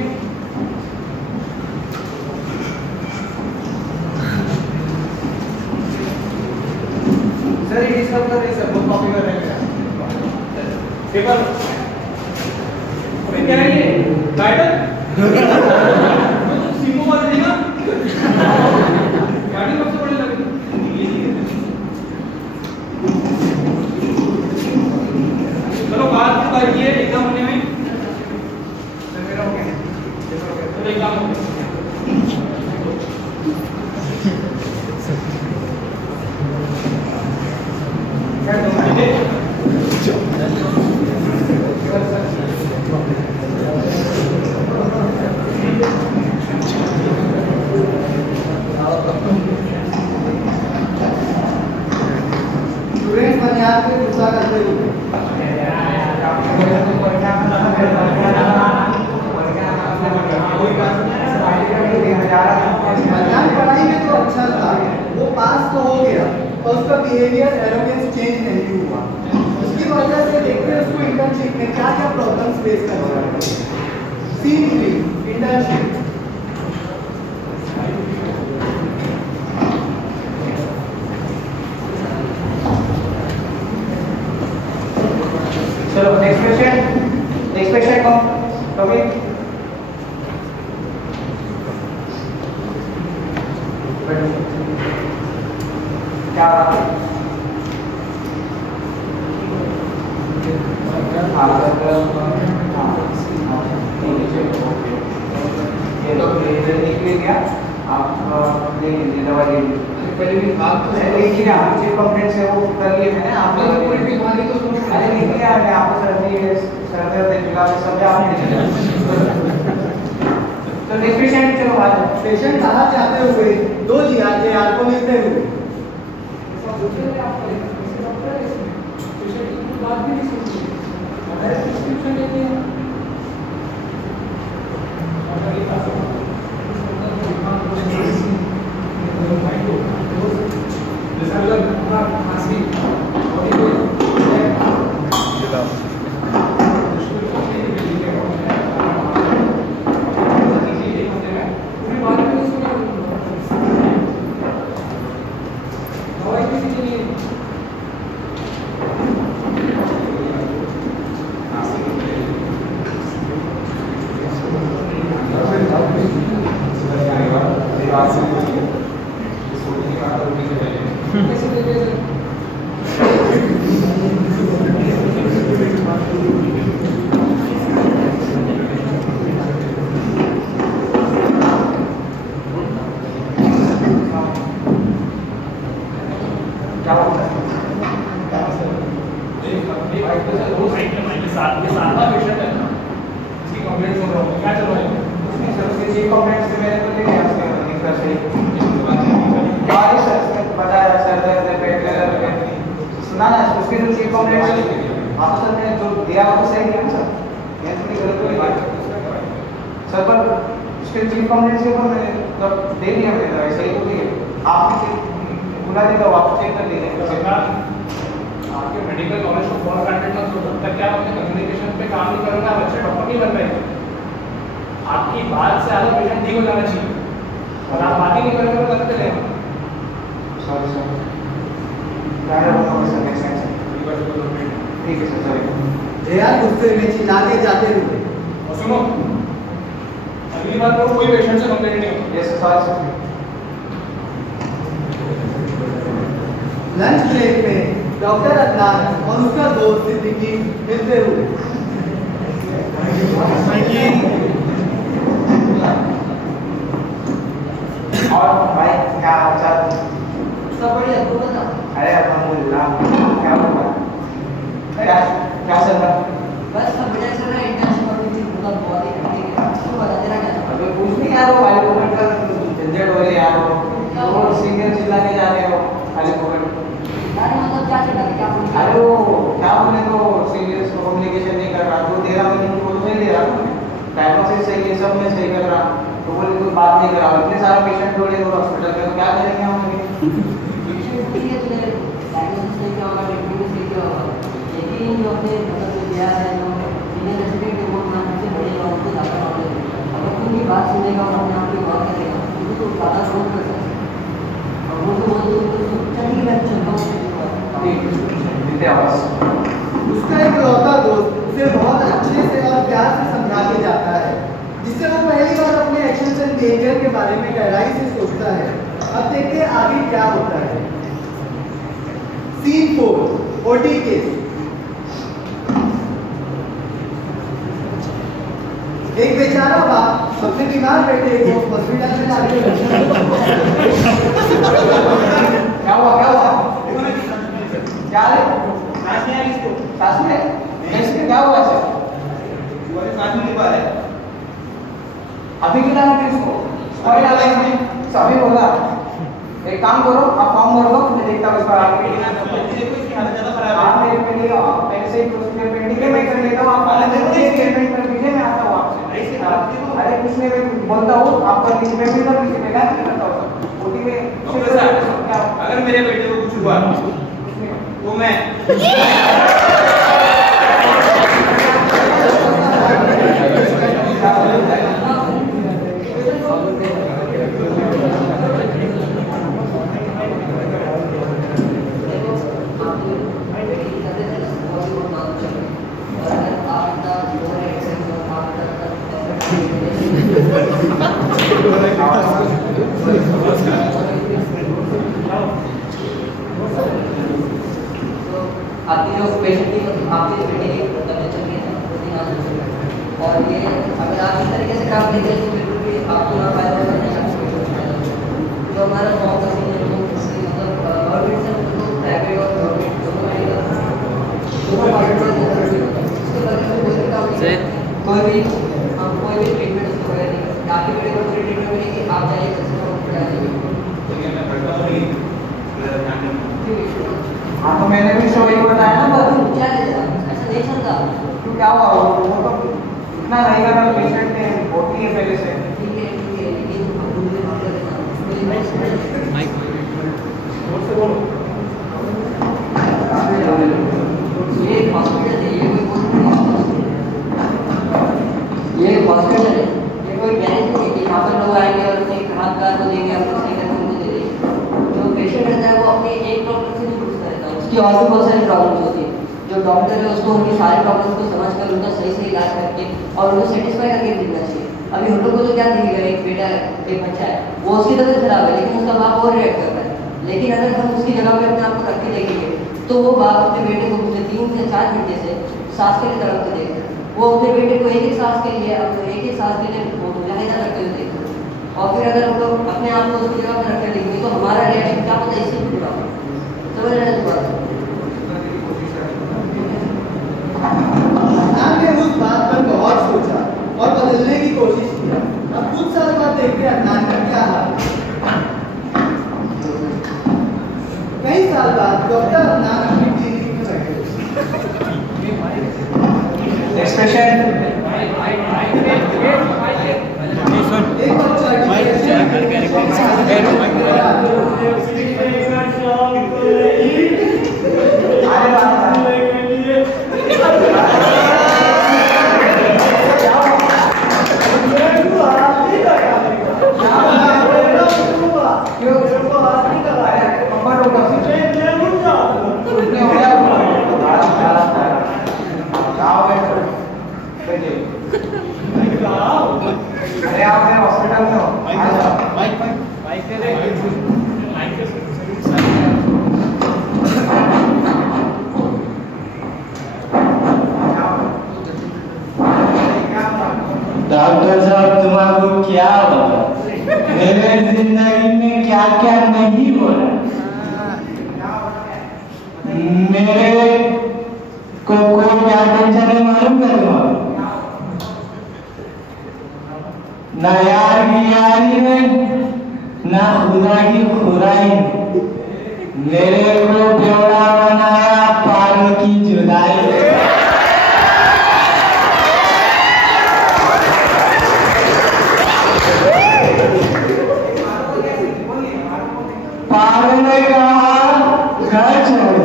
सर ये डिस्कस कर रहे सर, बहुत कॉपी कर रहे हैं पेपर अभी क्या है ये टाइटल सीमो वाले देगा गाड़ी कब से बड़े लगे चलो बात की बात ये एग्जाम होने में सर मेरा हो गया तो एग्जाम हो गया। स्टूडेंट बुनियाद पे गुस्सा करते हुए पढ़ाई में तो अच्छा था, वो पास तो हो गया और उसका बिहेवियर एरोगेंस चेंज नहीं हुआ। उसकी वजह से देखते हैं उसको इंटर्नशिप में क्या क्या प्रॉब्लम्स फेस करना है। Scene 3 internship. चलो नेक्स्ट पेशेंट कभी क्या ये तो निकल गया। आप ले लीजिए दवा ले लीजिए। पहले भी बात तो है लेकिन आप जो कंप्लेंट्स है वो कर लिए मैंने। आपने पूरी बीमारी तो अरे नहीं किया मैंने आपको सर दर्द जुकाम सब आपने तो नेक्स्ट पेशेंट चलो आ जाओ। पेशेंट कहाँ से आते हुए 2 जीआर को मिलते हुए चीफ कंप्लेंट से हाँ तो सर मैंने जो दिया वो तो सही दिया ना सर, मैं थोड़ी गलत तो नहीं किया सर, पर उसके चीफ कंप्लेंट के ऊपर मैंने मतलब दे दिया मैंने, ऐसा ही तो नहीं है, आप बुला देता हूँ, आप चेक कर लीजिए। आपके मेडिकल नॉलेज को फॉर ग्रांटेड मत लो, तब तक क्या आपने कम्युनिकेशन पे काम नहीं करोगे, आप अच्छे डॉक्टर नहीं बन पाएंगे। आपकी बात से आधा पेशेंट ठीक हो जाना चाहिए, और आप बात ही नहीं करोगे तो करते रहेंगे। सॉरी सर, ठीक है सर, सॉरी यार गुस्से में चिल्लाते जाते हुए। और सुनो, अगली बार को कोई पेशेंट से कंप्लेंट नहीं होगा। Yes sir, sorry sir. Lunch break में डॉक्टर अदनान और उसका दोस्त सिद्दीकी मिलते हुए। और भाई क्या हाल चाल? सब बढ़िया, तू बता। अरे अल्हम्दुलिल्लाह, क्या हुआ? क्या क्या चल रहा? बस सब बढ़िया चल रहा है, इंटर्नशिप अभी भी मतलब बहुत ही ठीक है। तू बता, तेरा क्या चल रहा है? अबे कुछ नहीं यार, वो खाली पकड़ कर झंझट हो रही है यार, वो सीनियर चिल्ला के जा रहे हो खाली पकड़। अरे मतलब क्या चल रहा है, क्या बोल रहा है? अरे वो क्या बोले तो सीनियर्स को कम्युनिकेशन नहीं कर रहा, जो 13 महीने को नहीं दे रहा, डायग्नोसिस सही है, सब में सही कर रहा, तो बोले कोई बात नहीं कर रहा, इतने सारे पेशेंट जोड़े और हॉस्पिटल में, तो क्या करेंगे हम लोग? ठीक है, तुझे डायग्नोसिस सही क्या होगा, ट्रीटमेंट सही क्या होगा, लेकिन जो अपने मतलब जो दिया है, जो सीनियर रेसिडेंट के वो नाम से बड़े लोगों को ज़्यादा नॉलेज है, अगर तू उनकी बात सुनेगा और अपने आप की बात करेगा तो ज़्यादा ग्रोथ कर सकता है। और वो तो चलिए मैं चलता हूँ। उसका एक लौता दोस्त उसे बहुत अच्छे से और प्यार से समझा के जाता है, जिससे वो पहली बार अपने एक्शंस एंड बिहेवियर के बारे में गहराई से सोचता है। अब देखिए आगे क्या होता है। Scene 4 OT case. एक बेचारा बाप अपने बीमार बेटे को हॉस्पिटल में लाके क्या हुआ क्या है? सांस नहीं आ रही इसको, सांस में इसके क्या हुआ सर? तुम्हारे सांस नहीं पा रहे, अभी क्यों डाला इसको? सॉरी डाला इसने, सभी बोला एक काम करो, आप फॉर्म भर दो, मैं देखता हूँ इसका आगे देखो, इसकी हालत ज़्यादा खराब है। हाँ मेरे पे लिए पहले से ही प्रोसीजर पेंडिंग है, मैं कर लेता हूँ, आप हालत देखो, स्टेटमेंट कर दीजिए, मैं आता हूँ आपसे। अरे कुछ नहीं, मैं बोलता हूँ, आपका लीव में कर दीजिए, मैं क्या करता हूँ ओटी में। डॉक्टर साहब, अगर मेरे बेटे को कुछ हुआ तो मैं आपकी जो पेशेंट की आपके बेटे की तबीयत चल रही है और ये अगर आप इस तरीके से काम लेते हैं तो बिल्कुल भी आपको ना फायदा होगा नहीं आपको। जो हमारा गाँव का सीन है मतलब गवर्नमेंट से प्राइवेट और गवर्नमेंट दोनों मेडिकल दोनों हॉस्पिटल उसके बारे में कोई भी काम नहीं, कोई भी ट्रीटमेंट उसको वगैरह नहीं करते। आपके बेटे को पूरी ट्रीटमेंट मिलेगी, आप जाइए हाँ तो मैंने भी स्टोरी बताया ना, क्या ऐसा नहीं चलता तो क्या हुआ? वो तो इतना नहीं कर रहा, पेशेंट ने होती है पहले से। ठीक है लेकिन ये हॉस्पिटल है, ये हॉस्पिटल है, ये कोई गैरेज नहीं है कि यहाँ पर लोग आएंगे और अपनी खराब कार को देंगे, आपको सही करके उनको दे देंगे। जो पेशेंट रहता है वो अपने एक डॉक्टर से नहीं पूछता रहता है, उसकी और भी बहुत सारी प्रॉब्लम्स होती है। जो डॉक्टर है उसको उनकी सारी प्रॉब्लम्स को समझ कर उनका सही से इलाज करके और उनको सेटिस्फाई करके देना चाहिए। अभी हम लोग को तो क्या दिखेगा, एक बेटा है, एक बच्चा है, वो उसकी तबीयत खराब है लेकिन उसका बाप और रिएक्ट कर रहा है। लेकिन अगर हम उसकी जगह पे अपने आप को रख के देखेंगे तो वो बाप अपने बेटे को पिछले 3 से 4 घंटे से सांस के लिए तड़पते देख रहे हैं। वो अपने बेटे को एक सांस के लिए सांस के लिए लहजा करते हुए देख रहे हैं। और फिर अगर हम लोग अपने आप को उसकी जगह पर रख कर देखेंगे तो हमारा रिएक्शन क्या पता इससे भी बुरा हो। समझ रहे हैं बात? आपने उस बात पर बहुत सोचा और बदलने की कोशिश की। अब कुछ साल बाद देखते हैं अदनान का क्या हाल। कई साल बाद डॉक्टर अदनान अपनी क्लिनिक में बैठे अरे आप हॉस्पिटल में हो, डॉक्टर साहब तुम्हारा क्या होगा? मेरे जिंदगी में क्या क्या नहीं हो रहा, मेरे को क्या टेंशन है मालूम है तुम्हारा? ना यार की यारी है, ना खुदा की खुदाई। मेरे को बेवड़ा बनाया पार की जुदाई। पार ने कहा घर छोड़,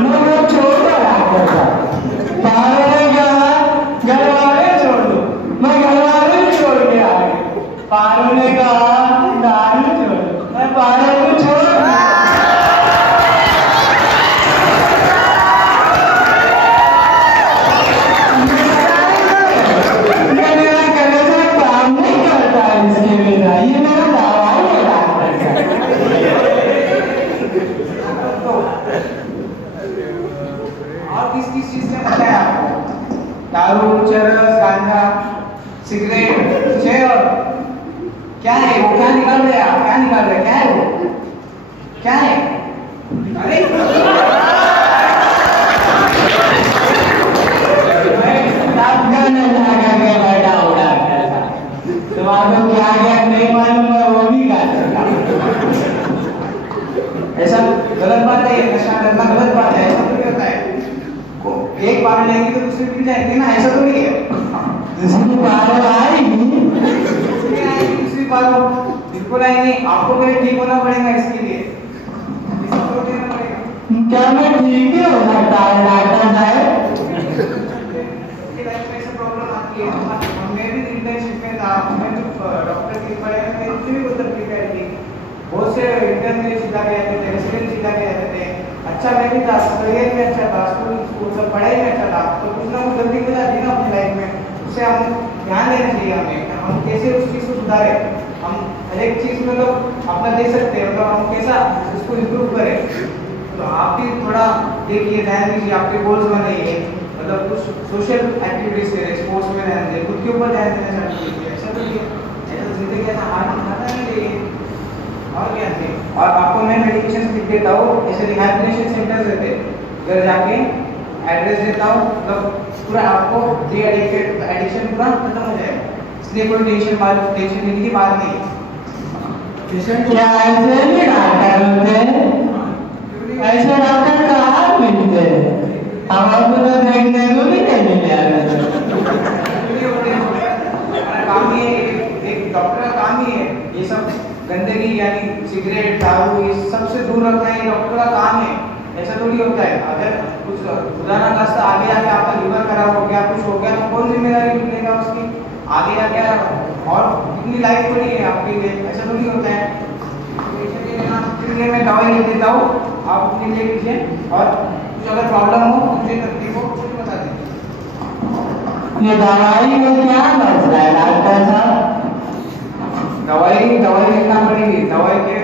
मैं वो छोड़ डॉक्टर साहब। पार ने कहा घर वाले छोड़ दो, मैं घर वाले छोड़ के आ गई। पार ने कहा दारू छोड़ दो, मैं पार को छोड़ दारू, चरस, गांजा, सिगरेट, शेर, क्या है वो? क्या निकाल रहे आप? क्या निकाल रहे? क्या है वो? क्या है? अरे तुम्हारे क्या क्या नहीं मालूम है वो भी गा सकता। ऐसा गलत बात है, नशा करना गलत बात है, ऐसा थोड़ी होता है। एक बार लेंगे तो दूसरी पी जाएंगे ना, ऐसा तो नहीं है। दूसरी बार आएगी, दूसरी बार बिल्कुल आएंगे। आपको पहले ठीक होना पड़ेगा इसके लिए, क्या मैं ठीक ही हो सकता है डॉक्टर साहब? ऐसा प्रॉब्लम आती है। मैं भी इंटर्नशिप में था, मैं डॉक्टर की पढ़ाई में भी उधर प्रिपेयर की। बहुत से इंटरव्यू सीधा गए थे, रेसिडेंट सीधा गए थे। अच्छा मैं भी था, करियर में अच्छा था, स्कूल सब पढ़ाई में अच्छा था। तो कुछ ना कुछ गलती हो जाती ना अपनी लाइफ में, उससे हम ध्यान देना चाहिए हमें, हम कैसे उस चीज़ को सुधारें। हम हर एक चीज़ में मतलब अपना दे सकते हैं, मतलब हम कैसा उसको इम्प्रूव करें। तो आप भी थोड़ा देखिए, ध्यान दीजिए, आपके गोल्स बनाइए, मतलब कुछ सोशल एक्टिविटीज़ करें, स्पोर्ट्स में ध्यान दें, खुद के ऊपर ध्यान देना चाहिए। ऐसा तो ऐसा जिंदगी ऐसा हार्ड दिखाना नहीं चाहिए। और क्या है, और आपको मैं मेडिकेशन लिख देता हूँ, जैसे रिहैबिलिटेशन सेंटर्स रहते हैं, घर जाके एड्रेस देता हूँ, मतलब पूरा आपको डी एडिक्शन पूरा खत्म हो जाएगा। इसलिए कोई टेंशन लेने की बात नहीं है। क्या ऐसे भी डॉक्टर होते हैं? ऐसे डॉक्टर कहाँ मिलते हैं? हमारे को तो देखने को भी नहीं मिले। काम ही एक डॉक्टर का काम ही है ये सब गंदगी यानी सिगरेट, दारू, ये सबसे दूर रखना है डॉक्टर का काम है। ऐसा थोड़ी होता है, अगर कुछ खुदा ना खास्ता आगे आके आपका लीवर खराब हो गया, कुछ हो गया, तो कौन जिम्मेदारी लेगा उसकी? आगे आके और इतनी लाइफ थोड़ी है आपके लिए, ऐसा थोड़ी होता है। इसलिए मैं दवाई लिख देता हूँ, आप अपने ले लीजिए, और कुछ अगर प्रॉब्लम हो, मुझे तकलीफ हो, मुझे बता दीजिए। ये दवाई में क्या मसला है डॉक्टर साहब? दवाई लिखना पड़ेगी। दवाई के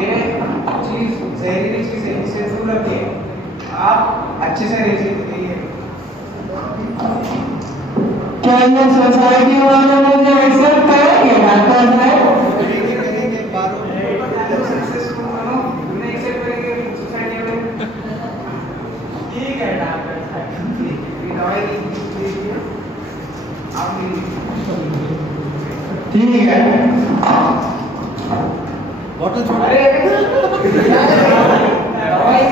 ये चीज जहरीली चीज है, इसे दूर रखिए, आप अच्छे से रहिए। क्या ये सोसाइटी वाले मुझे एक्सेप्ट करेंगे डॉक्टर साहब? ठीक है डॉक्टर साहब, दवाई आप ठीक है। दवाई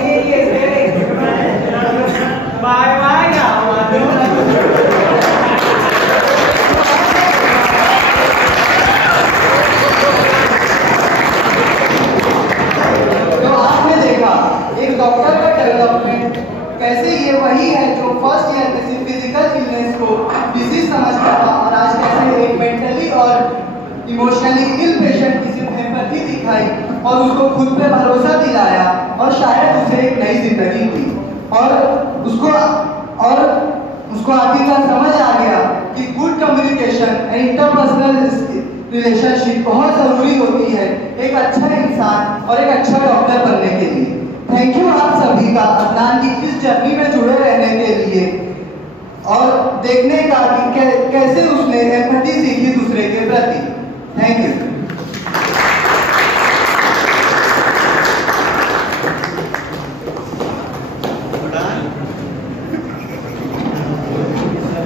bye bye. Emotionally ill patient की सिर्फ एम्पैथी दिखाई और उसको खुद पे भरोसा दिलाया और शायद उसे एक नई जिंदगी दी और उसको आखिरकार समझ आ गया कि good communication and interpersonal relationship बहुत जरूरी होती है एक अच्छा इंसान और एक अच्छा डॉक्टर बनने के लिए। थैंक यू आप सभी का अदनान की इस जर्नी में जुड़े रहने के लिए और देखने का कि कैसे उसने एम्पैथी सीखी दूसरे के प्रति। Thank you.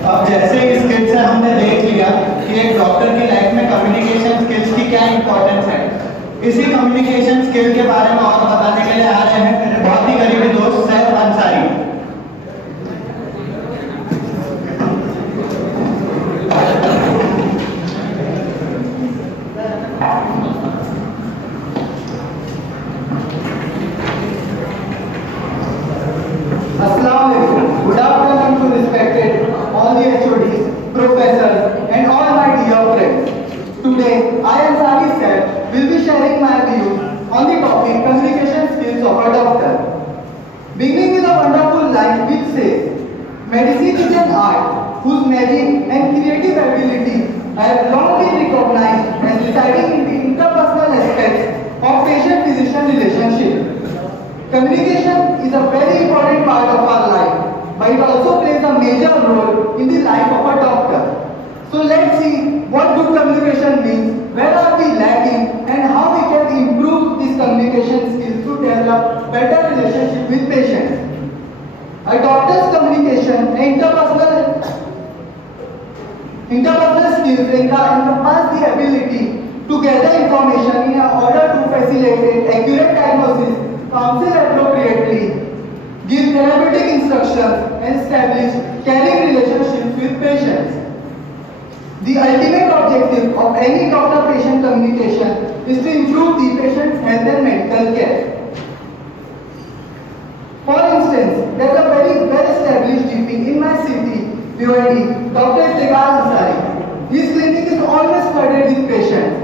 अब जैसे इस स्किल से हमने देख लिया कि एक डॉक्टर की लाइफ में कम्युनिकेशन स्किल्स की क्या इंपॉर्टेंस है, इसी कम्युनिकेशन स्किल के बारे में और बताने के लिए आ रहे हैं मेरे बहुत ही करीबी दोस्त Saif Ansari. Assalamu alaikum. Good afternoon to respected all the HODs, professors and all my dear friends. Today, I am Sagi Seth, will be sharing my views on the topic communication skills of a doctor. Beginning with a wonderful line which says, medicine is an art whose magic and creative ability have long been recognized as residing in the interpersonal aspects of patient-physician relationship. Communication is a very important part of our life, but it also plays a major role in the life of a doctor. So let's see what good communication means, where are we lacking, and how we can improve these communication skills to develop better relationship with patients. A doctor's communication and interpersonal skills encompass the ability to gather information in order to facilitate accurate diagnosis, counsel appropriately, give therapeutic instructions, and establish caring relationships with patients. The ultimate objective of any doctor-patient communication is to improve the patient's health and medical care. For instance, there is a very well-established GP in my city, BOID, Dr. Iftikhar Ansari. His clinic is always flooded with patients.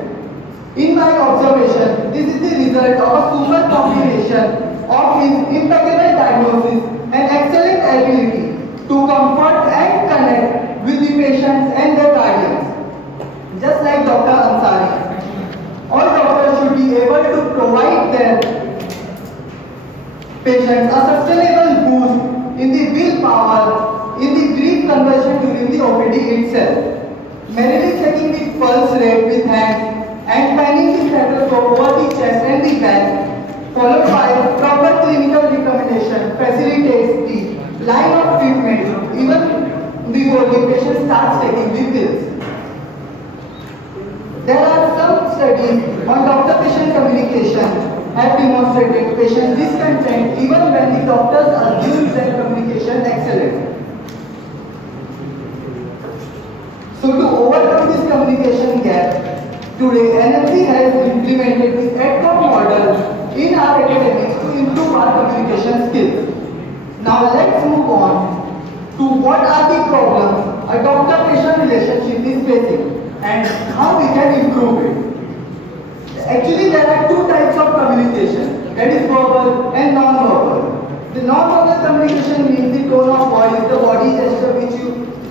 In my observation, this is the result of a super combination of his impeccable diagnosis and excellent ability to comfort and connect with the patients and their guardians. Just like Dr. Ansari, all doctors should be able to provide their patients a sustainable boost in the willpower, in the brief conversion during the OPD itself. Merely checking the pulse rate with hands and panning the stethoscope over the chest and the back, followed by proper clinical recommendation, facilitates the line of treatment even before the patient starts taking the pills. There are some studies on doctor-patient communication have demonstrated patient discontent even when the doctors assume their communication excellent. So to overcome this communication gap, today NMC has implemented this EdCom model in our academics to improve our communication skills. Now let's move on to what are the problems a doctor-patient relationship is facing and how we can improve it. Actually, there are two types of communication, that is verbal and non-verbal. The non-verbal communication means the tone of voice, the body gesture which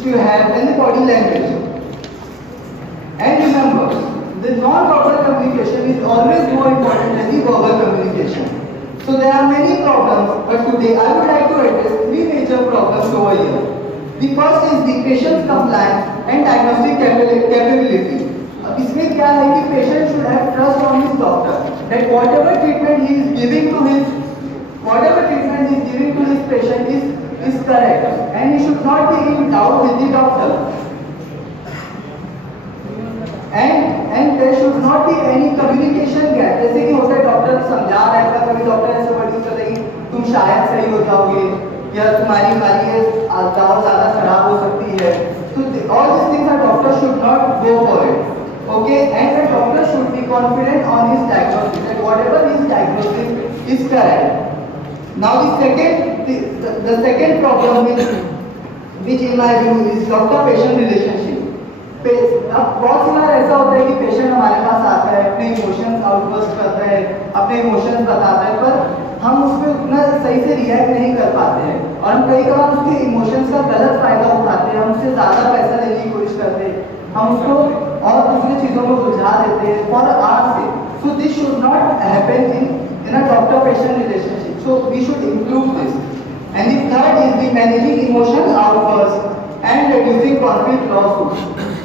you have, and the body language. And remember, the non-verbal communication is always more important than the verbal communication. So there are many problems, but today I would like to address three major problems over here. The first is the patient's compliance and diagnostic capability. इसमें क्या है कि patient should have trust on his doctor that whatever treatment he is giving to his patient is correct, and he should not be in doubt with the doctor. And there should not be any communication gap. जैसे कि होता है doctor समझा रहा है, कभी doctor ऐसे wording कर रही तुम शायद सही हो जाओगे या तुम्हारी बीमारी दवा ज़्यादा खराब हो सकती है. So all these things a doctor should not go for it. Okay, and the doctor should be confident on his diagnosis that whatever his diagnosis is correct. Now the second problem which in my view is doctor-patient relationship. अब बहुत सी बार ऐसा होता है कभी patient हमारे पास आता है, अपने इमोशंस आउटबर्स्ट करता है, अपने इमोशंस बताता है, पर हम उस पर उतना सही से रिएक्ट नहीं कर पाते हैं और हम कई बार उसके इमोशंस का गलत फायदा उठाते हैं, हम उससे ज़्यादा पैसा लेने की कोशिश करते हैं, हम उसको और दूसरी चीज़ों में उलझा देते हैं फॉर आवर से. So this should not happen in a doctor patient relationship. So we should improve this. And the third is the managing emotions outburst and reducing conflict loss.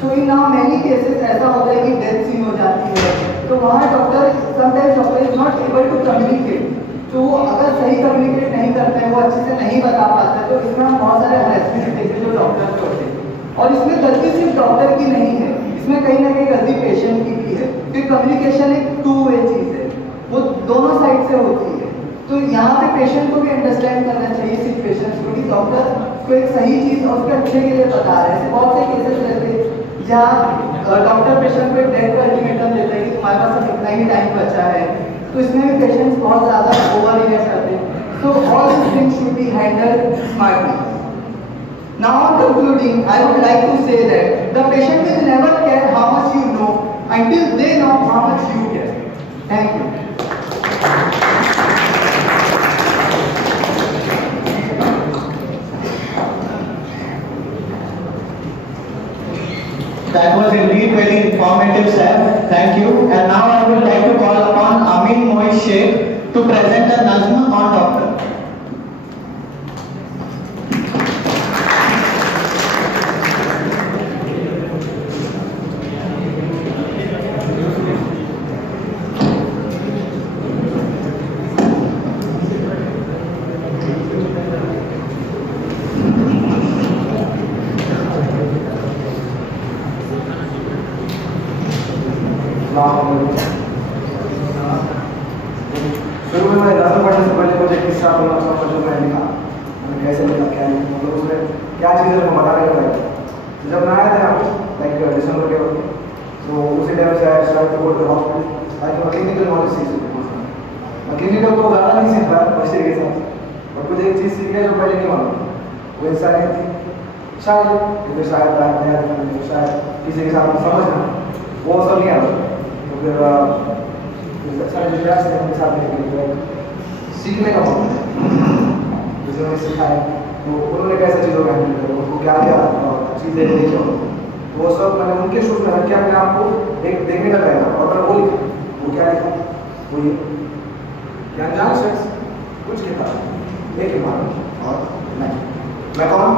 तो इन नाउ मेनी केसेस ऐसा होता है कि death scene हो जाती है, तो वहाँ doctor sometimes doctor is not able to communicate. तो वो अगर सही कम्युनिकेट नहीं करते हैं, वो अच्छे से नहीं बता पाते, तो इसमें हम बहुत सारे हरेसमेंट देखते हैं जो डॉक्टर के होते हैं. और इसमें गलती सिर्फ डॉक्टर की नहीं है, इसमें कहीं ना कहीं गलती पेशेंट की भी है. फिर कम्युनिकेशन एक टू वे चीज़ है, वो दोनों साइड से होती है. तो यहाँ पे पेशेंट को भी अंडरस्टैंड करना चाहिए सिचुएशन को, कि डॉक्टर को एक सही चीज़ और उसके अच्छे के लिए बता रहे हैं. बहुत से केसेस रहते हैं जहाँ डॉक्टर पेशेंट को एक डेथ का अल्टीमेटम देता है कि तुम्हारे पास अब इतना ही टाइम बचा है, तो इसमें भी पेशेंट्स बहुत ज़्यादा ओवर रिएक्ट करते हैं. So all this things should be handled smartly. Now concluding, I would like to say that the patient will never care how much you know until they know how much you care. Thank you. That was indeed very informative, sir. Thank you. And now I would like to call upon Amin Moiz Sheikh to present a nazm on doctor. शुरू में मैं नज़म पढ़ने से पहले मुझे किस्सा बोलना चाहूँगा जो मैं लिखा, मैंने कैसे लिखा, क्या मतलब उसमें क्या चीज़ें को बताने का है. जब मैं आया था यहाँ लाइक दिसंबर के वक्त, तो उसी टाइम से आया शायद तो बोलते हॉस्पिटल ताकि मैं क्लिनिकल नॉलेज सीख सकूँ. मैं क्लिनिकल तो ज़्यादा नहीं सीख रहा बच्चे के साथ, और कुछ एक चीज़ सीख गया जो पहले नहीं मालूम. वो इंसानियत थी, शायद शायद किसी के साथ समझना, वो सब नहीं आता. तो फिर सारे विद्यार्थी से अपने साथ सीखने का मौका जैसे उन्होंने सिखाया, तो उन्होंने कैसे चीज़ों का हैंडल किया, उनको क्या क्या चीज़ें देखी, तो वो सब मैंने उनके शूज में रख के अपने आप को एक देखने का पहला, और मैंने वो लिखा. वो क्या लिखा, वो ये कि अनजान शख्स कुछ कहता एक ही मालूम और मैं कौन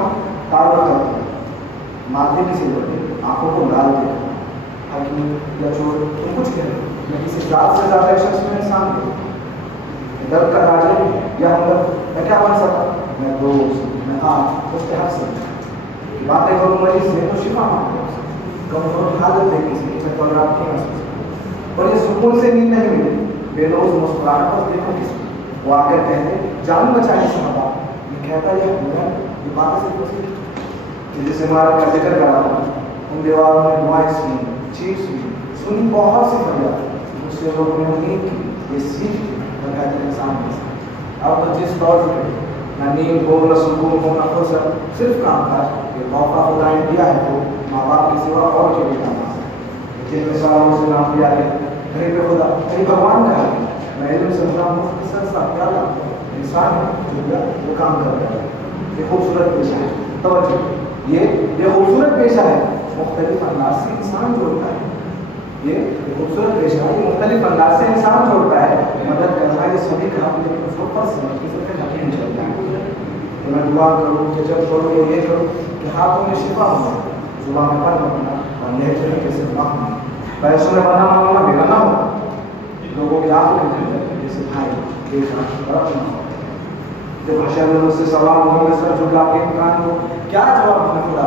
तार करता हूँ, मारते किसी लोग आँखों को डाल के हाकिम या चोर, तुम कुछ कह रहे हो, मैं किसी जात से ज़्यादा शख्स में इंसान हूँ, दर्द का राजा या मतलब मैं क्या बन सकता, मैं दोस्त, मैं आप उसके हक से बातें करूँ मरीज से तो शिफा मांगो, कमजोर हालत है किसी से तो आप क्यों महसूस करें. और ये सुकून से नींद नहीं मिली, बेरोज मुस्कुराहट पर देखो किसी वो आकर कहते जान बचाने से हटा, मैं कहता ये बातें सिर्फ उसकी जैसे हमारा का जिक्र कर रहा हूँ, उन दीवारों में नॉइस सुनी, चीज सुनी बहुत सी फरियाद, उससे लोगों ने उम्मीद की, ये सीख लगा के इंसान में. अब तो जिस दौर में ना नींद हो, ना सुकून हो, ना फुर्सत, सिर्फ काम काज, ये तोहफा खुदा ने दिया है तो माँ बाप के सिवा और के लिए काम है. जिन मिसालों से नाम दिया है, कहीं पे खुदा कहीं भगवान का है. मैं इल्म से खुदा मुफ्त संस्था क्या करता हूँ, इंसान है वो काम कर रहा है. ये खूबसूरत पेशा है, तवज्जो, ये खूबसूरत पेशा है, मुख्तलिफ अंदाज से इंसान जोड़ता है. ये खूबसूरत पेशा है, ये मुख्तलिफ अंदाज से इंसान जोड़ता है, मदद करता है. ये सभी काम लेकिन उसको फर्स्ट समझ के सबके यकीन चलता है. तो मैं दुआ करूँ कि जब करूँ ये करूँ कि हाथों में शिफा हो, जुबान में पन बनना और नेक तरीके से दुआ होना, पैसों में बना मांगना मेरा ना हो, लोगों की आंखों में जैसे भाई बेटा बर्फ ना हो. जब हशर में मुझसे सवाल होंगे सर झुका के कान को क्या जवाब देना खुदा,